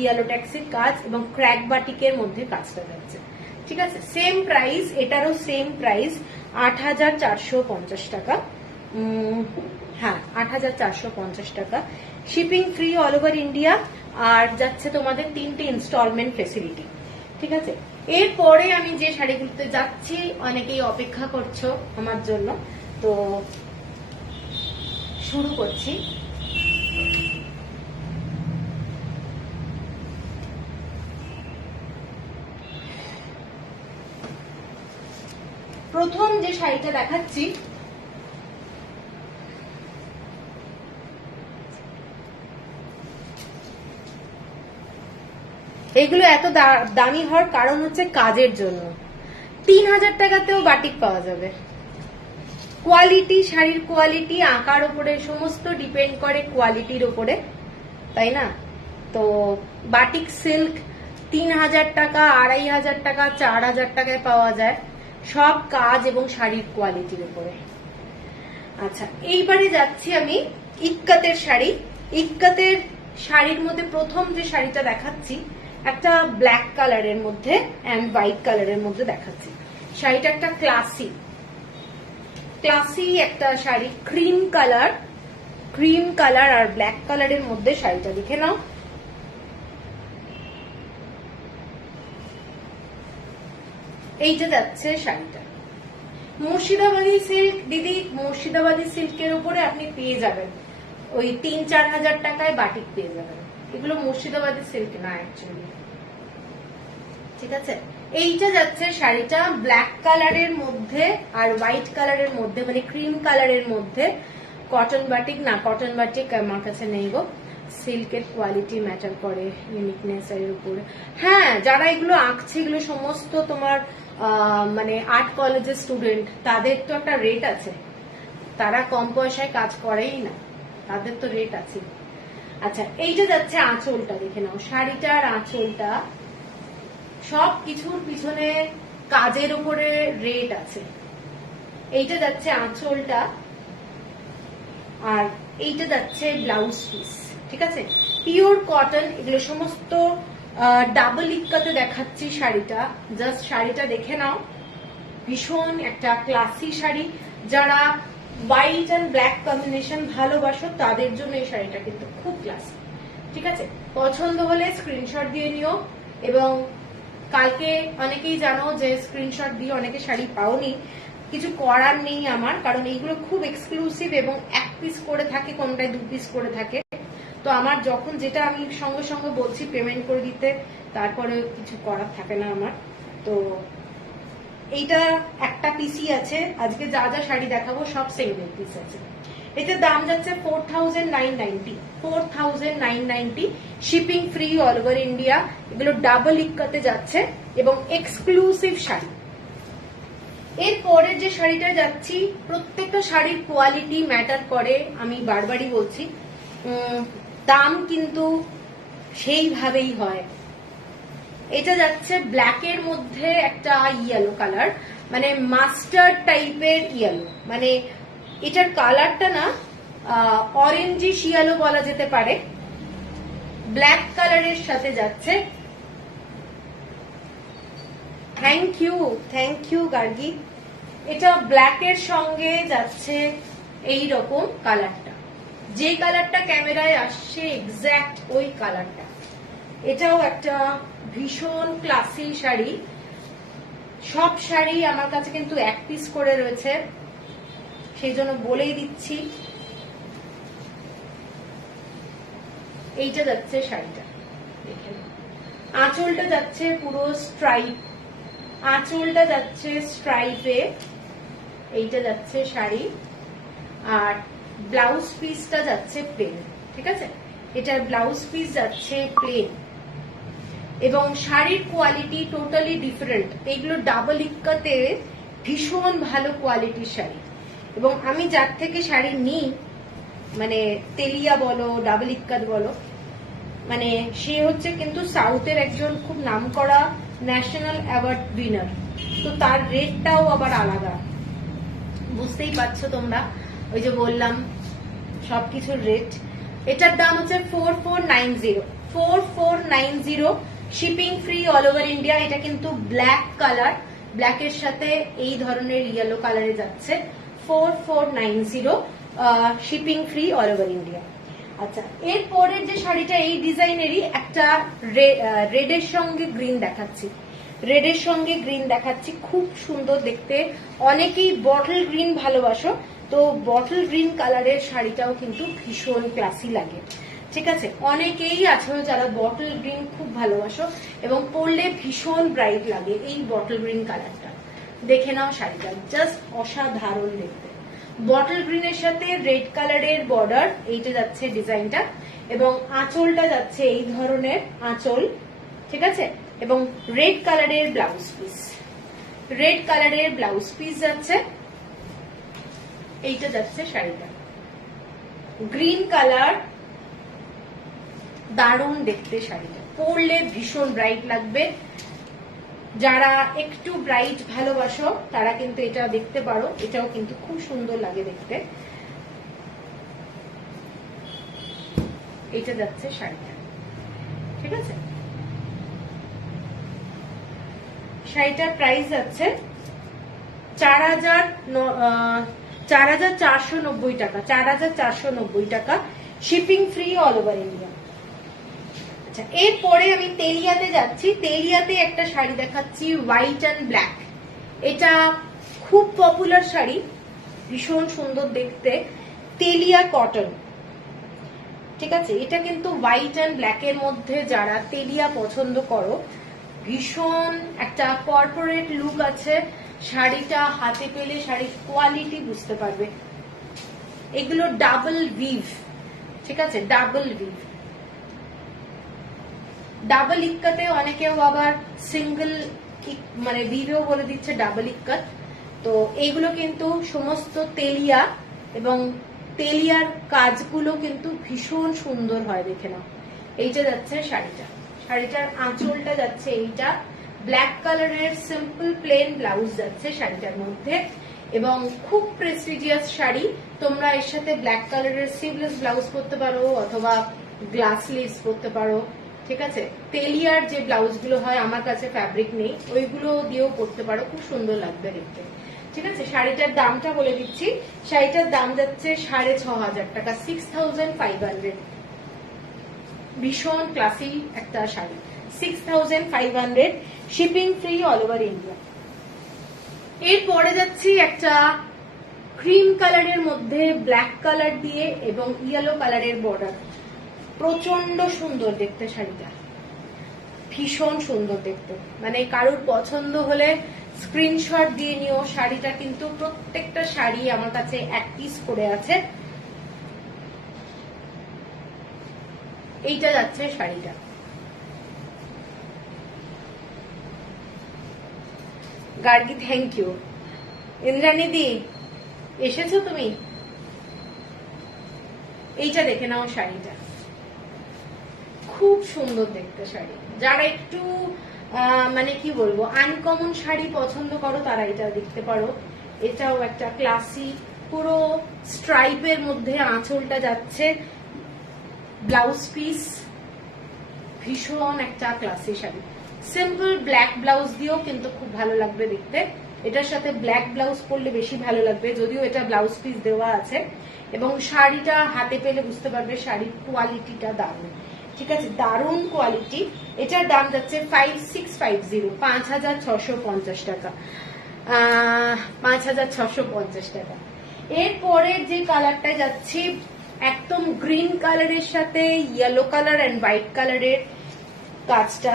ইয়েলো ট্যাক্সির কাজ, এবং ক্র্যাক বাটিকের মধ্যে কাজটা যাচ্ছে। ঠিক আছে, সেম প্রাইস, এটারও সেম প্রাইস 8,450 টাকা। হ্যাঁ, 8,450 টাকা, shipping free all over India, আর যাচ্ছে তোমাদের 3টে ইনস্টলমেন্ট ফেসিলিটি। ঠিক আছে, এরপরে আমি যে শাড়িগুলোতে যাচ্ছি, অনেকেই অপেক্ষা করছো আমার জন্য, তো শুরু করছি। প্রথম যে শাড়িটা দেখাচ্ছি, এগুলো এত দামি হওয়ার কারণ হচ্ছে কাজের জন্য। 3,000 টাকাতেও বাটিক পাওয়া যাবে। কোয়ালিটি, শাড়ির কোয়ালিটি আঁকার উপরে সমস্ত ডিপেন্ড করে কোয়ালিটির উপরে, তাই না? তো বাটিক সিল্ক 3,000 টাকা, 2,500 টাকা, 4,000 টাকায় পাওয়া যায়, সব কাজ এবং শাড়ির কোয়ালিটির উপরে। আচ্ছা, এইবারে যাচ্ছি আমি ইক্কাতের শাড়ি। ইক্কাতের শাড়ির মধ্যে প্রথম যে শাড়িটা দেখাচ্ছি, একটা ব্ল্যাক কালারের মধ্যে এন্ড হোয়াইট কালারের মধ্যে দেখাচ্ছি। শাড়িটা একটা ক্লাসি, ক্লাসি একটা শাড়ি, ক্রিম কালার আর ব্ল্যাক কালারের মধ্যে শাড়িটা দেখে নাও। এইটা যাচ্ছে শাড়িটা। মুর্শিদাবাদী সিল্ক দিদি, মুর্শিদাবাদী সিল্কের উপরে আপনি পেয়ে যাবেন ওই 3-4 হাজার টাকায় বাটিক পেয়ে যাবেন। এগুলো মুর্শিদাবাদী সিল্ক না অ্যাকচুয়ালি, ঠিক আছে। এইটা যাচ্ছে শাড়িটা ব্ল্যাক কালারের মধ্যে আর হোয়াইট কালারের মধ্যে, মানে ক্রিম কালারের মধ্যে। কটন বাটিক না, কটন বাটিক আমার কাছে নেই গো। সিল্কের কোয়ালিটি ম্যাটার করে ইউনিকনেস এর উপরে। হ্যাঁ, যারা এগুলো আঁকছে, এগুলো সমস্ত তোমার মানে আর্ট কলেজের স্টুডেন্ট, তাদের তো একটা রেট আছে, তারা কম পয়সায় কাজ করেই না, তাদের তো রেট আছে। আচ্ছা, এইটা যাচ্ছে আঁচলটা দেখে নাও। শাড়িটার আঁচলটা সব কিছুর পিছনে কাজের উপরে রেট আছে। এইটা যাচ্ছে আঁচলটা, আর এইটা যাচ্ছে ব্লাউজ পিস, ঠিক আছে। পিওর কটন, এগুলো সমস্ত ডাবল ইক্কাতে দেখাচ্ছি শাড়িটা। জাস্ট শাড়িটা দেখে নাও, ভীষণ একটা ক্লাসি শাড়ি। যারা হোয়াইট অ্যান্ড ব্ল্যাক কম্বিনেশন ভালোবাসো তাদের জন্য এই শাড়িটা কিন্তু খুব ক্লাসি, ঠিক আছে। পছন্দ হলে স্ক্রিনশট দিয়ে নিও। এবং কালকে অনেকেই জানো যে স্ক্রিনশট দিয়ে অনেকে শাড়ি পাওনি, কিছু করার নেই আমার, কারণ এইগুলো খুব এক্সক্লুসিভ এবং 1 পিস করে থাকে, কোনটায় 2 পিস করে থাকে। তো আমার যখন যেটা আমি সঙ্গে সঙ্গে বলছি পেমেন্ট করে দিতে, তারপরে কিছু করার থাকে না আমার। তো এইটা একটা পিসই আছে, আজকে যা যা শাড়ি দেখাবো সব সিঙ্গেল পিস আছে। এটার দাম যাচ্ছে 4,990, shipping free all over India. এগুলো ডাবল ইক্কাতে যাচ্ছে এবং এক্সক্লুসিভ শাড়ি। এরপরে যে শাড়িটা যাচ্ছি, প্রত্যেকটা শাড়ির কোয়ালিটি ম্যাটার করে, আমি বারবারই বলছি, দাম কিন্তু সেইভাবেই হয়। এটা যাচ্ছে ব্ল্যাকের মধ্যে একটা ইয়েলো কালার, মানে মাস্টার্ড টাইপের ইয়েলো, মানে এটার কালারটা না অরেঞ্জিশ ইয়েলো বলা যেতে পারে। ব্ল্যাক কালারের সাথে যাচ্ছে, থ্যাংক ইউ গার্গি। এটা ব্ল্যাকের সঙ্গে যাচ্ছে এই রকম কালারটা, যে কালারটা ক্যামেরায় আসছে এক্স্যাক্ট ওই কালারটা। এটাও একটা ভীষণ ক্লাসি শাড়ি। সব শাড়ি আমার কাছে কিন্তু 1 পিস করে রয়েছে, সেই জন্য বলেই দিচ্ছি। এইটা যাচ্ছে শাড়িটা, দেখে নাও। আঁচলটা যাচ্ছে পুরো স্ট্রাইপ, আঁচলটা যাচ্ছে স্ট্রাইপে। এইটা যাচ্ছে শাড়ি, আর ব্লাউজ পিসটা যাচ্ছে প্লেন, ঠিক আছে। এটার ব্লাউজ পিস যাচ্ছে প্লেন এবং শাড়ির কোয়ালিটি টোটালি ডিফারেন্ট। এগুলো ডাবল ইক্কাতে ভীষণ ভালো কোয়ালিটির শাড়ি। এবং আমি যার থেকে শাড়ি নিই, মানে তেলিয়া বলো ডাবল ইক্কাত বলো, মানে সে হচ্ছে কিন্তু সাউথের একজন খুব নামকরা ন্যাশনাল অ্যাওয়ার্ড উইনার। তো তার রেটটাও আবার আলাদা, বুঝতেই পারছো তোমরা। ওই যে বললাম সবকিছুর রেট। এটার দাম হচ্ছে 4490, shipping free all over India. এটা কিন্তু ব্ল্যাক কালার, ব্ল্যাকের সাথে এই ধরনের ইয়েলো কালারে যাচ্ছে। 4490, shipping free all over India. আচ্ছা, এরপরের যে শাড়িটা এই ডিজাইনেরই একটা রেডের সঙ্গে গ্রিন দেখাচ্ছি, রেডের সঙ্গে গ্রিন দেখাচ্ছি, খুব সুন্দর দেখতে। অনেকেই বটল গ্রিন ভালোবাসো, তো বটল গ্রিন কালারের শাড়িটাও কিন্তু ভীষণ ক্লাসি লাগে, ঠিক আছে। অনেকেই আছো যারা বটল গ্রিন খুব ভালোবাসো এবং পরলে ভীষণ ব্রাইট লাগে। এই বটল গ্রিন কালারটা দেখে নাও, শাড়িটা জাস্ট অসাধারণ দেখতে। বটল গ্রিনের সাথে রেড কালারের বর্ডার, এইটা যাচ্ছে ডিজাইনটা, এবং আঁচলটা যাচ্ছে এই ধরনের আঁচল, ঠিক আছে। এবং রেড কালারের ব্লাউজ পিস, রেড কালারের ব্লাউজ পিস যাচ্ছে। এইটা যাচ্ছে শাড়িটা, গ্রিন কালার, দারুণ দেখতে শাড়িটা, পরলে ভীষণ ব্রাইট লাগবে। যারা একটু ব্রাইট ভালোবাসো তারা কিন্তু এটা দেখতে পারো, এটাও কিন্তু খুব সুন্দর লাগে দেখতে। এটা যাচ্ছে শাড়িটা, ঠিক আছে। শাড়িটার প্রাইস যাচ্ছে 4,490 টাকা, 4,490 টাকা, shipping free all over India. আচ্ছা, এরপরে আমি তেলিয়াতে যাচ্ছি। তেলিয়াতে একটা শাড়ি দেখাচ্ছি, হোয়াইট অ্যান্ড ব্ল্যাক। এটা খুব পপুলার শাড়ি, ভীষণ সুন্দর দেখতে, তেলিয়া কটন। ঠিক আছে, এটা কিন্তু হোয়াইট অ্যান্ড ব্ল্যাক এর মধ্যে যারা তেলিয়া পছন্দ করো, ভীষণ একটা কর্পোরেট লুক আছে। শাড়িটা হাতে পেলে শাড়ির কোয়ালিটি বুঝতে পারবে। এগুলো ডাবল ভিভ, ঠিক আছে, ডাবল ভিভ। ডাবল ইক্কাতে অনেকেও আবার সিঙ্গেল মানে ভিভেও বলে দিচ্ছে ডাবল ইক্কাত। তো এইগুলো কিন্তু সমস্ত তেলিয়া, এবং তেলিয়ার কাজগুলো কিন্তু ভীষণ সুন্দর হয়, দেখে নাও। এইটা যাচ্ছে শাড়িটা, শাড়িটার আঁচলটা যাচ্ছে এইটা, ব্ল্যাক কালারের সিম্পল প্লেন ব্লাউজ যাচ্ছে শাড়িটার মধ্যে, এবং খুব প্রেস্টিজিয়াস শাড়ি। তোমরা এর সাথে ব্ল্যাক কালারের স্লিভলেস ব্লাউজ পরতে পারো অথবা গ্লাস স্লিভস পরতে পারো। ঠিক আছে, তেলিয়ার যে ব্লাউজ গুলো হয়, আমার কাছে ফ্যাব্রিক নেই, ওইগুলো দিয়েও পরতে পারো, খুব সুন্দর লাগবে দেখতে। ঠিক আছে, শাড়িটার দামটা বলে দিচ্ছি। শাড়িটার দাম যাচ্ছে 6,500 টাকা, 6,500। ভীষণ ক্লাসি একটা sari, 6,500, shipping free all over India. এরপরে যাচ্ছি একটা ক্রিম কালারের মধ্যে ব্ল্যাক কালার দিয়ে এবং ইয়েলো কালারের বর্ডার। প্রচন্ড সুন্দর দেখতে শাড়িটা, ভীষণ সুন্দর দেখতে। মানে কারোর পছন্দ হলে স্ক্রিনশট দিয়ে নিও। শাড়িটা কিন্তু প্রত্যেকটা শাড়ি আমার কাছে এক পিস করে আছে। এইটা যাচ্ছে শাড়িটা। Gargi, thank you. ইন্দ্রাণী দি, এসেছো তুমি? এইটা দেখে নাও শাড়িটা, খুব সুন্দর দেখতে শাড়ি। যারা একটু মানে কি বলবো, আনকমন শাড়ি পছন্দ করো তারা এটা দেখতে পারো। এটাও একটা ক্লাসি, পুরো স্ট্রাইপের মধ্যে আঁচলটা যাচ্ছে, ব্লাউজ পিস, ভীষণ একটা classy sari. Simple black blouse দিয়েও কিন্তু খুব ভালো লাগবে দেখতে। এটার সাথে ব্ল্যাক ব্লাউজ পরলে বেশি ভালো লাগবে, যদিও এটা ব্লাউজ পিস দেওয়া আছে। এবং শাড়িটা হাতে পেলে বুঝতে পারবে শাড়ির কোয়ালিটিটা দারুণ। ঠিক আছে, দারুণ কোয়ালিটি। এটার দাম যাচ্ছে 5,650, 5,650 টাকা, 5,650 টাকা। এরপরে যে কালারটা যাচ্ছি, একদম গ্রিন কালারের সাথে ইয়েলো কালার এন্ড হোয়াইট কালারের কাজটা।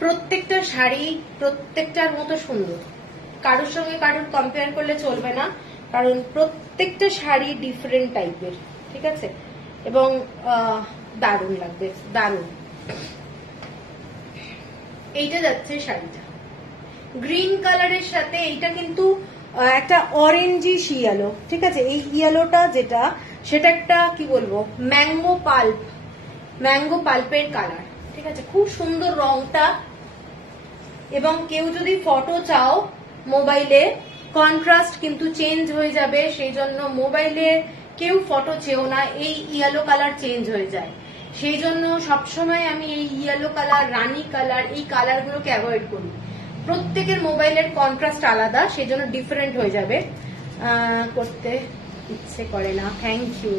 প্রত্যেকটা শাড়ি প্রত্যেকটার মতো সুন্দর, কারোর সঙ্গে কারোর কম্পেয়ার করলে চলবে না, কারণ প্রত্যেকটা শাড়ি ডিফারেন্ট টাইপের। ঠিক আছে, এবং দারুণ লাগবে, দারুণ। এইটা যাচ্ছে শাড়িটা গ্রিন কালারের সাথে, এইটা কিন্তু একটা অরেঞ্জিশ ইয়েলো। ঠিক আছে, এই ইয়েলোটা যেটা, সেটা একটা কি বলবো, ম্যাঙ্গো পাল্প, ম্যাঙ্গো পাল্পের কালার। ঠিক আছে, খুব সুন্দর রংটা। এবং কেউ যদি ফটো চাও মোবাইলে, কন্ট্রাস্ট কিন্তু চেঞ্জ হয়ে যাবে, সেই জন্য মোবাইলে কেউ ফটো চেও না, এই ইয়েলো কালার চেঞ্জ হয়ে যায়। সেই জন্য সবসময় আমি এই ইয়েলো কালার, রানী কালার, এই কালারগুলোকে অ্যাভয়েড করি। প্রত্যেকের মোবাইলের কন্ট্রাস্ট আলাদা, সেই জন্য ডিফারেন্ট হয়ে যাবে, করতে ইচ্ছে করে না। Thank you.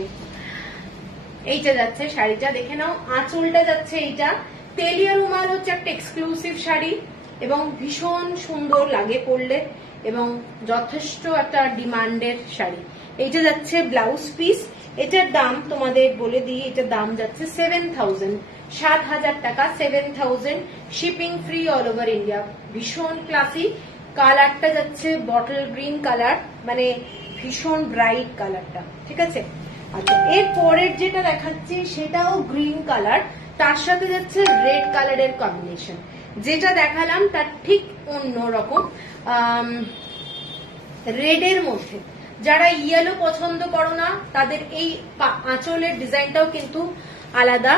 এইটা যাচ্ছে শাড়িটা, দেখে নাও। আঁচলটা যাচ্ছে এইটা। তেলিয়া রুমাল হচ্ছে একটা এক্সক্লুসিভ শাড়ি এবং ভীষণ সুন্দর লাগে পরলে, এবং যথেষ্ট একটা ডিমান্ডের শাড়ি। এইটা যাচ্ছে ব্লাউজ পিস। এটার দাম তোমাদের বলে দিই, এটার দাম যাচ্ছে 7,000, 7,000 টাকা, 7,000, shipping free all over India. ভীষণ ক্লাসি। কালারটা যাচ্ছে বটল গ্রিন কালার, মানে ভীষণ ব্রাইট কালারটা। ঠিক আছে, আচ্ছা, এর পরের যেটা দেখাচ্ছি সেটাও গ্রিন কালার, তার সাথে যাচ্ছে রেড কালারের কম্বিনেশন। যেটা দেখালাম তার ঠিক অন্য রকম, রেডের মধ্যে। যারা ইয়েলো পছন্দ করো না তাদের এই আঁচলের ডিজাইনটাও কিন্তু আলাদা।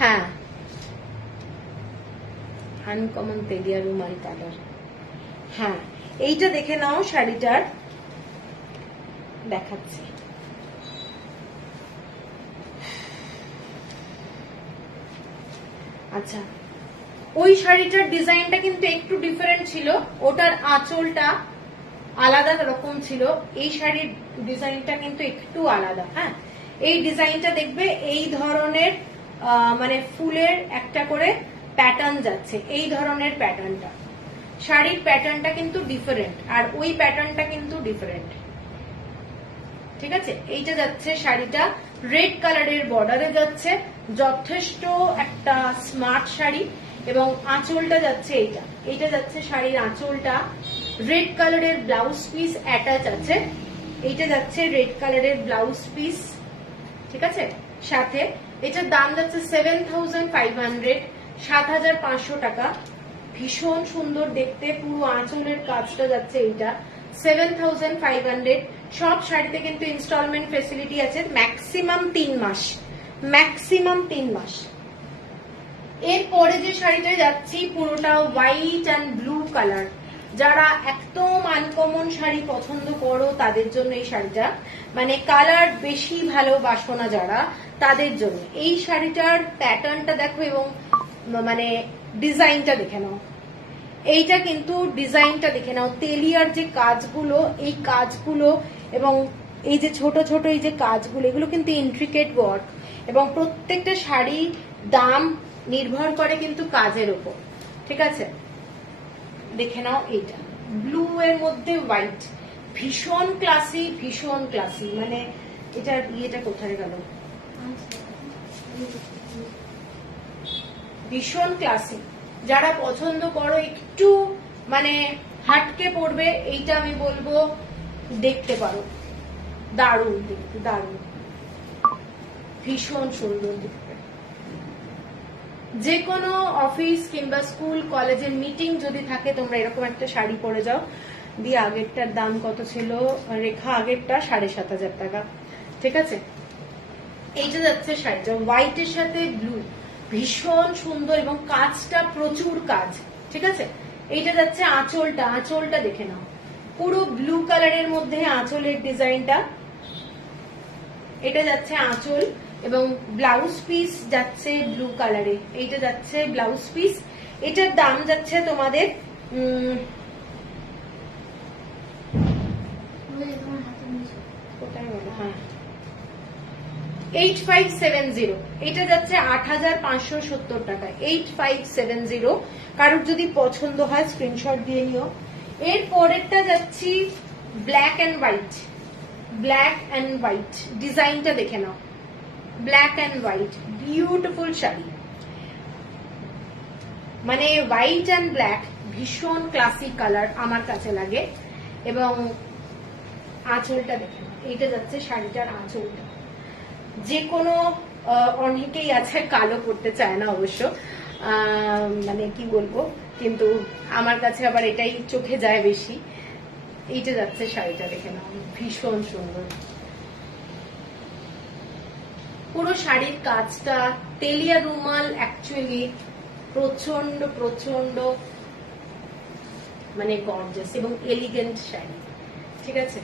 হ্যাঁ, আনকমন তেলিয়া রুমাল কালার। হ্যাঁ, এইটা দেখে নাও, শাড়িটার দেখাচ্ছি। আচ্ছা, ওই শাড়িটার ডিজাইনটা কিন্তু একটু ডিফারেন্ট ছিল। ওটার আঁচলটা আলাদা রকম ছিল। এই শাড়ির ডিজাইনটা কিন্তু একটু আলাদা। হ্যাঁ, এই ডিজাইনটা দেখবে এই ধরনের মানে ফুলের একটা করে প্যাটার্ন যাচ্ছে, এই ধরনের প্যাটার্নটা, শাড়ির প্যাটার্নটা কিন্তু ডিফারেন্ট, আর ওই প্যাটার্নটা কিন্তু ডিফারেন্ট। ঠিক আছে, এইটা যাচ্ছে শাড়িটা রেড কালারের বর্ডারে যাচ্ছে, যথেষ্ট একটা স্মার্ট শাড়ি। এবং আঁচলটা যাচ্ছে এইটা যাচ্ছে শাড়ির আঁচলটা, রেড কালারের ব্লাউজ পিস অ্যাটাচ আছে, এইটা যাচ্ছে রেড কালারের ব্লাউজ পিস। ঠিক আছে, সাথে এটার দাম যাচ্ছে 7500, 7500 টাকা। ভীষণ সুন্দর দেখতে, পুরো আঁচলের কাজটা যাচ্ছে এইটা 7500। সব শাড়িতে কিন্তু ইনস্টলমেন্ট ফেসিলিটি আছে, ম্যাক্সিমাম 3 মাস, ম্যাক্সিমাম 3 মাস। এরপরে যে শাড়িটা যাচ্ছি পুরোটা হোয়াইট অ্যান্ড ব্লু কালার। যারা একদম আনকমন শাড়ি পছন্দ করো তাদের জন্য এই শাড়িটা, মানে কালার বেশি ভালোবাসো না যারা, তাদের জন্য এই শাড়িটার প্যাটার্নটা দেখো এবং মানে ডিজাইনটা দেখে নাও। এইটা কিন্তু ডিজাইনটা দেখে নাও, তেলিয়ার যে কাজগুলো, এই কাজগুলো এবং এই যে ছোট ছোট এই যে কাজগুলো, এগুলো কিন্তু ইন্ট্রিকেট ওয়ার্ক, এবং প্রত্যেকটা শাড়ি দাম নির্ভর করে কিন্তু কাজের উপর। ঠিক আছে, দেখে নাও এইটা ব্লু এর মধ্যে হোয়াইট, ভীষণ ক্লাসি, ভীষণ ক্লাসি। মানে এটার ইয়েটা কোথায় গেল, ভীষণ ক্লাসি। যারা পছন্দ করো একটু মানে হাটকে পড়বে, এইটা আমি বলবো দেখতে পারো, দারুণ দেখতে, দারুণ, ভীষণ সুন্দর দেখতে। যে কোনো অফিস কিংবা স্কুল কলেজের মিটিং যদি থাকে, তোমরা এরকম একটা শাড়ি পরে যাও। দিয়ে আগেরটার দাম কত ছিল রেখা, আগেরটা 7500 টাকা। ঠিক আছে, এইটা যাচ্ছে শাড়িটা হোয়াইটের সাথে ব্লু, ভীষণ সুন্দর এবং কাজটা প্রচুর কাজ। ঠিক আছে, এইটা যাচ্ছে আঁচলটা, আঁচলটা দেখে নাও, পুরো ব্লু কালারের মধ্যে আঁচলের ডিজাইনটা। এটা যাচ্ছে আঁচল এবং ব্লাউজ পিস যাচ্ছে ব্লু কালারে, এইটা যাচ্ছে ব্লাউজ পিস। এটার দাম যাচ্ছে তোমাদের 8570, এটা যাচ্ছে 8570 টাকায়, 8570। কারোর যদি পছন্দ হয় স্ক্রিনশট দিয়ে নিও। এর পরেরটা যাচ্ছি black and white, black and white ডিজাইনটা দেখে নাও, black and white, beautiful sari. মানে হোয়াইট এন্ড ব্ল্যাক ভীষণ ক্লাসিক কালার আমার কাছে লাগে। এবং আঁচলটা দেখে নাও, এইটা যাচ্ছে শাড়িটার আঁচলটা। যে কোনো অনেকেই আছে কালো পড়তে চায় না অবশ্য, মানে কি বলবো, কিন্তু আমার কাছে আবার এটাই চোখে যায় বেশি। এইটা যাচ্ছে শাড়িটা দেখে নাও, ভীষণ সুন্দর। পুরো শাড়ির কাজটা তেলিয়া রুমাল, অ্যাকচুয়ালি প্রচন্ড প্রচন্ড মানে গর্জাস এবং এলিগেন্ট শাড়ি। ঠিক আছে,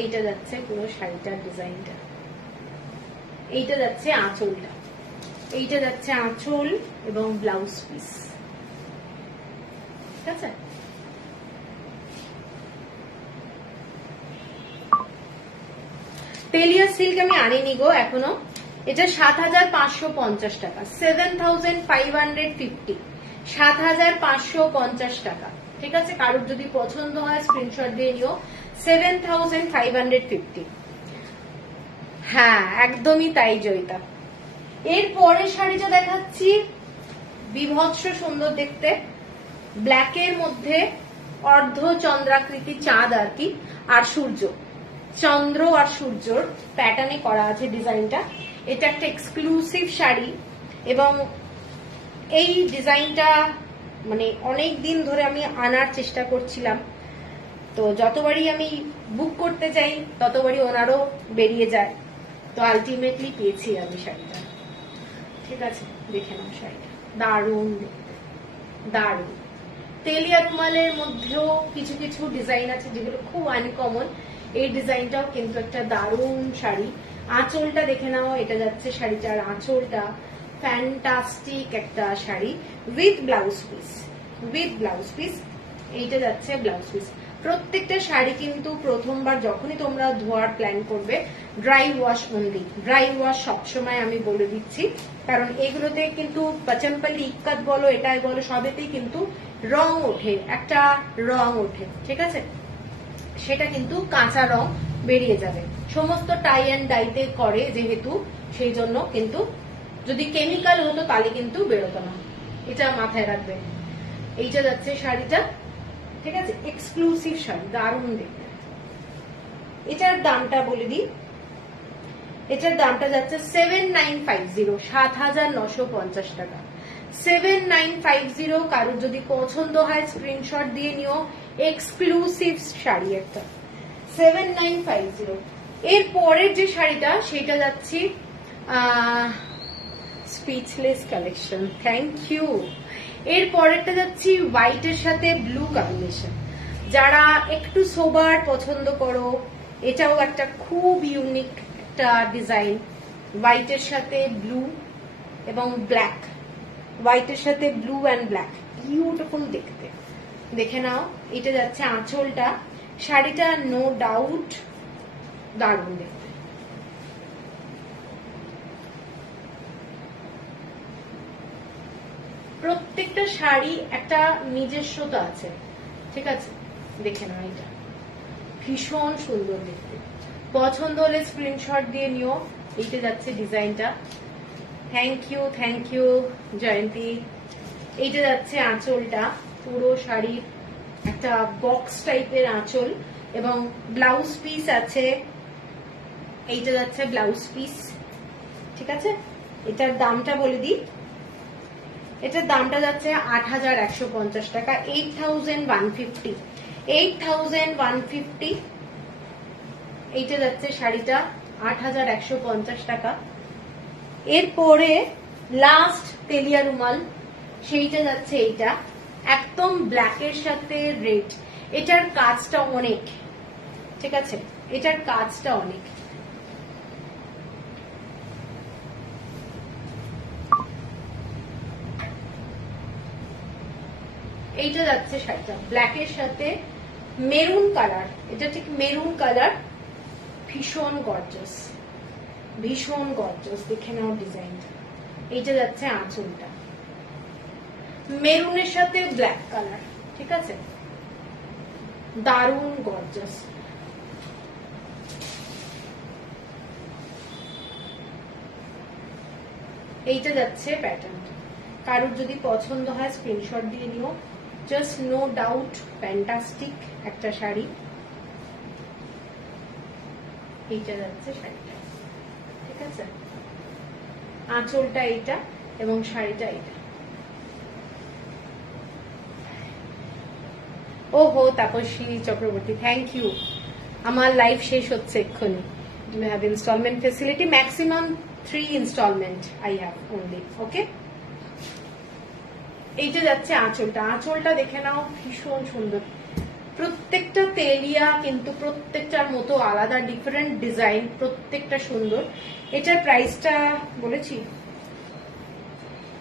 এইটা যাচ্ছে পুরো শাড়িটার ডিজাইনটা, এইটা যাচ্ছে আঁচলটা, এইটা যাচ্ছে আঁচল এবং ব্লাউজ পিস। ঠিক আছে, তেলিয়া সিল্ক আমি আনিনি গো এখনো। এটা 7550 টাকা, 7550, 7550 টাকা। ঠিক আছে, কারোর যদি পছন্দ হয় স্ক্রিনশট দিয়ে নিও, 7550। হ্যাঁ, একদমই তাই জয়িতা। এর পরের শাড়িটা দেখাচ্ছি, বিভৎস সুন্দর দেখতে, ব্ল্যাকের মধ্যে অর্ধ চন্দ্রাকৃতি চাঁদ আর কি, আর সূর্য, চন্দ্র আর সূর্যর প্যাটার্নে করা আছে ডিজাইনটা। এটা একটা এক্সক্লুসিভ শাড়ি এবং এই ডিজাইনটা মানে অনেক দিন ধরে আমি আনার চেষ্টা করছিলাম, তো যতবারই আমি বুক করতে যাই ততবারই ওনারও বেরিয়ে যায়, তো আলটিমেটলি পেয়েছি আমি শাড়িটা। ঠিক আছে, দেখে নাও শাড়িটা, দারুণ দেখতে, দারুণ। তেলিয়া রুমালের মধ্যেও কিছু কিছু ডিজাইন আছে যেগুলো খুব আনকমন, এই ডিজাইনটাও কিন্তু একটা দারুণ শাড়ি। আঁচলটা দেখে নাও, এটা যাচ্ছে শাড়িটার আঁচলটা, ফ্যান্টাস্টিক একটা sari with blouse piece, with blouse piece. এইটা যাচ্ছে ব্লাউজ পিস। প্রত্যেকটা শাড়ি কিন্তু প্রথমবার যখনই তোমরা ধোয়ার প্ল্যান করবে dry wash only, dry wash সবসময় আমি বলে দিচ্ছি, কারণ এগুলোতে কিন্তু পাচম্পালি ইক্কাত বলো এটাই বলো সবেতেই কিন্তু রং ওঠে, একটা রং ওঠে, ঠিক আছে, সেটা কিন্তু কাঁচা রং বেরিয়ে যাবে। সমস্ত টাই অ্যান্ড ডাইতে করে যেহেতু, সেই জন্য কিন্তু যদি কেমিক্যাল হতো তাহলে কিন্তু বেরোতো না, এটা মাথায় রাখবে। এইটা যাচ্ছে শাড়িটা, ঠিক আছে, এক্সক্লুসিভ শাড়ি, দারুণ দেখতে। এটার দামটা বলে দিই, এটার দামটা যাচ্ছে 7950, 7950 টাকা। 7950, কারোর যদি পছন্দ হয় স্ক্রিনশট দিয়ে নিও, এক্সক্লুসিভ শাড়ি একটা 7950। এর পরের যে শাড়িটা সেটা যাচ্ছি স্পিচলেস কালেকশন, থ্যাংক ইউ। এর পরেরটা যাচ্ছি হোয়াইটের সাথে ব্লু কম্বিনেশন, যারা একটু সোবার পছন্দ করো, এটাও একটা খুব ইউনিক একটা ডিজাইন, হোয়াইটের সাথে ব্লু এবং ব্ল্যাক, হোয়াইটের সাথে ব্লু অ্যান্ড ব্ল্যাক, বিউটিফুল দেখতে। দেখে নাও, এটা যাচ্ছে আঁচলটা, শাড়িটা নো ডাউট দারুণ দেখতে। প্রত্যেকটা শাড়ি একটা নিজস্বতা আছে, ঠিক আছে, দেখে নাও, এটা ভীষণ সুন্দর দেখতে। পছন্দ হলে স্ক্রিনশট দিয়ে নিও। এইটা যাচ্ছে ডিজাইনটা, থ্যাংক ইউ জয়ন্তী। এইটা যাচ্ছে আঁচলটা, পুরো শাড়ির একটা বক্স টাইপের আঁচল এবং ব্লাউজ পিস আছে, এইটা যাচ্ছে ব্লাউজ পিস, ঠিক আছে। এটার দামটা বলে দিই, এটার দামটা যাচ্ছে 8150 টাকা, 8150, 8150। এইটা যাচ্ছে শাড়িটা 8150 টাকা। এরপরে লাস্ট তেলিয়া রুমাল, সেইটা যাচ্ছে এইটা, একদম ব্ল্যাকের সাথে রেড। এটার কাজটা অনেক, ঠিক আছে, এটার কাজটা অনেক। এইটা যাচ্ছে শাড়িটা ব্ল্যাকের সাথে মেরুন কালার, এটা ঠিক মেরুন কালার, ভীষণ গর্জাস, ভীষণ গর্জাস, দেখে নাও ডিজাইনটা। এইটা যাচ্ছে আঁচলটা, মেরুনের সাথে ব্ল্যাক কালার, ঠিক আছে, দারুণ গর্জাস। এইটা যাচ্ছে প্যাটার্নটা, কারোর যদি পছন্দ হয় স্ক্রিনশট দিয়ে নিও, জাস্ট নো ডাউট ফ্যান্টাস্টিক একটা শাড়ি। এইটা যাচ্ছে শাড়িটা, ঠিক আছে, আঁচলটা এইটা এবং শাড়িটা এইটা। ওহো তাপসী চক্রবর্তী, থ্যাংক ইউ। আমার লাইফ শেষ হচ্ছে এক্ষুনি। You have installment facility, maximum 3 installment I have only, okay? এইটা যাচ্ছে আঁচলটা, আঁচলটা দেখে নাও, ভীষণ সুন্দর। প্রত্যেকটা তেলিয়া কিন্তু প্রত্যেকটার মতো আলাদা, ডিফারেন্ট ডিজাইন, প্রত্যেকটা সুন্দর। এটার প্রাইসটা বলেছি,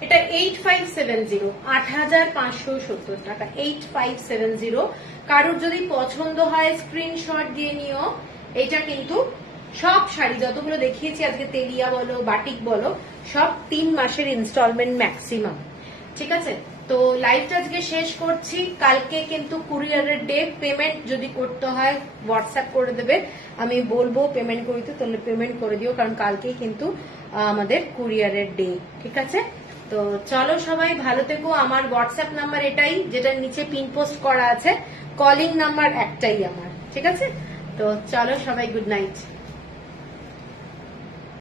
এটা 8570, 8570 টাকা, 8570। কারোর যদি পছন্দ হয় স্ক্রিনশট দিয়ে নিও। এটা কিন্তু সব শাড়ি যতগুলো দেখিয়েছি আজকে, তেলিয়া বলো বাটিক বলো, সব 3 মাসের ইনস্টলমেন্ট ম্যাক্সিমাম, ঠিক আছে। তো লাইভটা আজকে শেষ করছি, কালকে কিন্তু কুরিয়ারের ডে, পেমেন্ট যদি করতে হয় হোয়াটসঅ্যাপ করে দেবে, আমি বলবো পেমেন্ট করিতে, তাহলে পেমেন্ট করে দিও, কারণ কালকে কিন্তু আমাদের কুরিয়ারের ডে, ঠিক আছে। তো চলো সবাই ভালো থেকো। আমার হোয়াটসঅ্যাপ নাম্বার এটাই, যেটার নিচে পিন পোস্ট করা আছে, কলিং নাম্বার একটাই আমার, ঠিক আছে। তো চলো সবাই, গুড নাইট।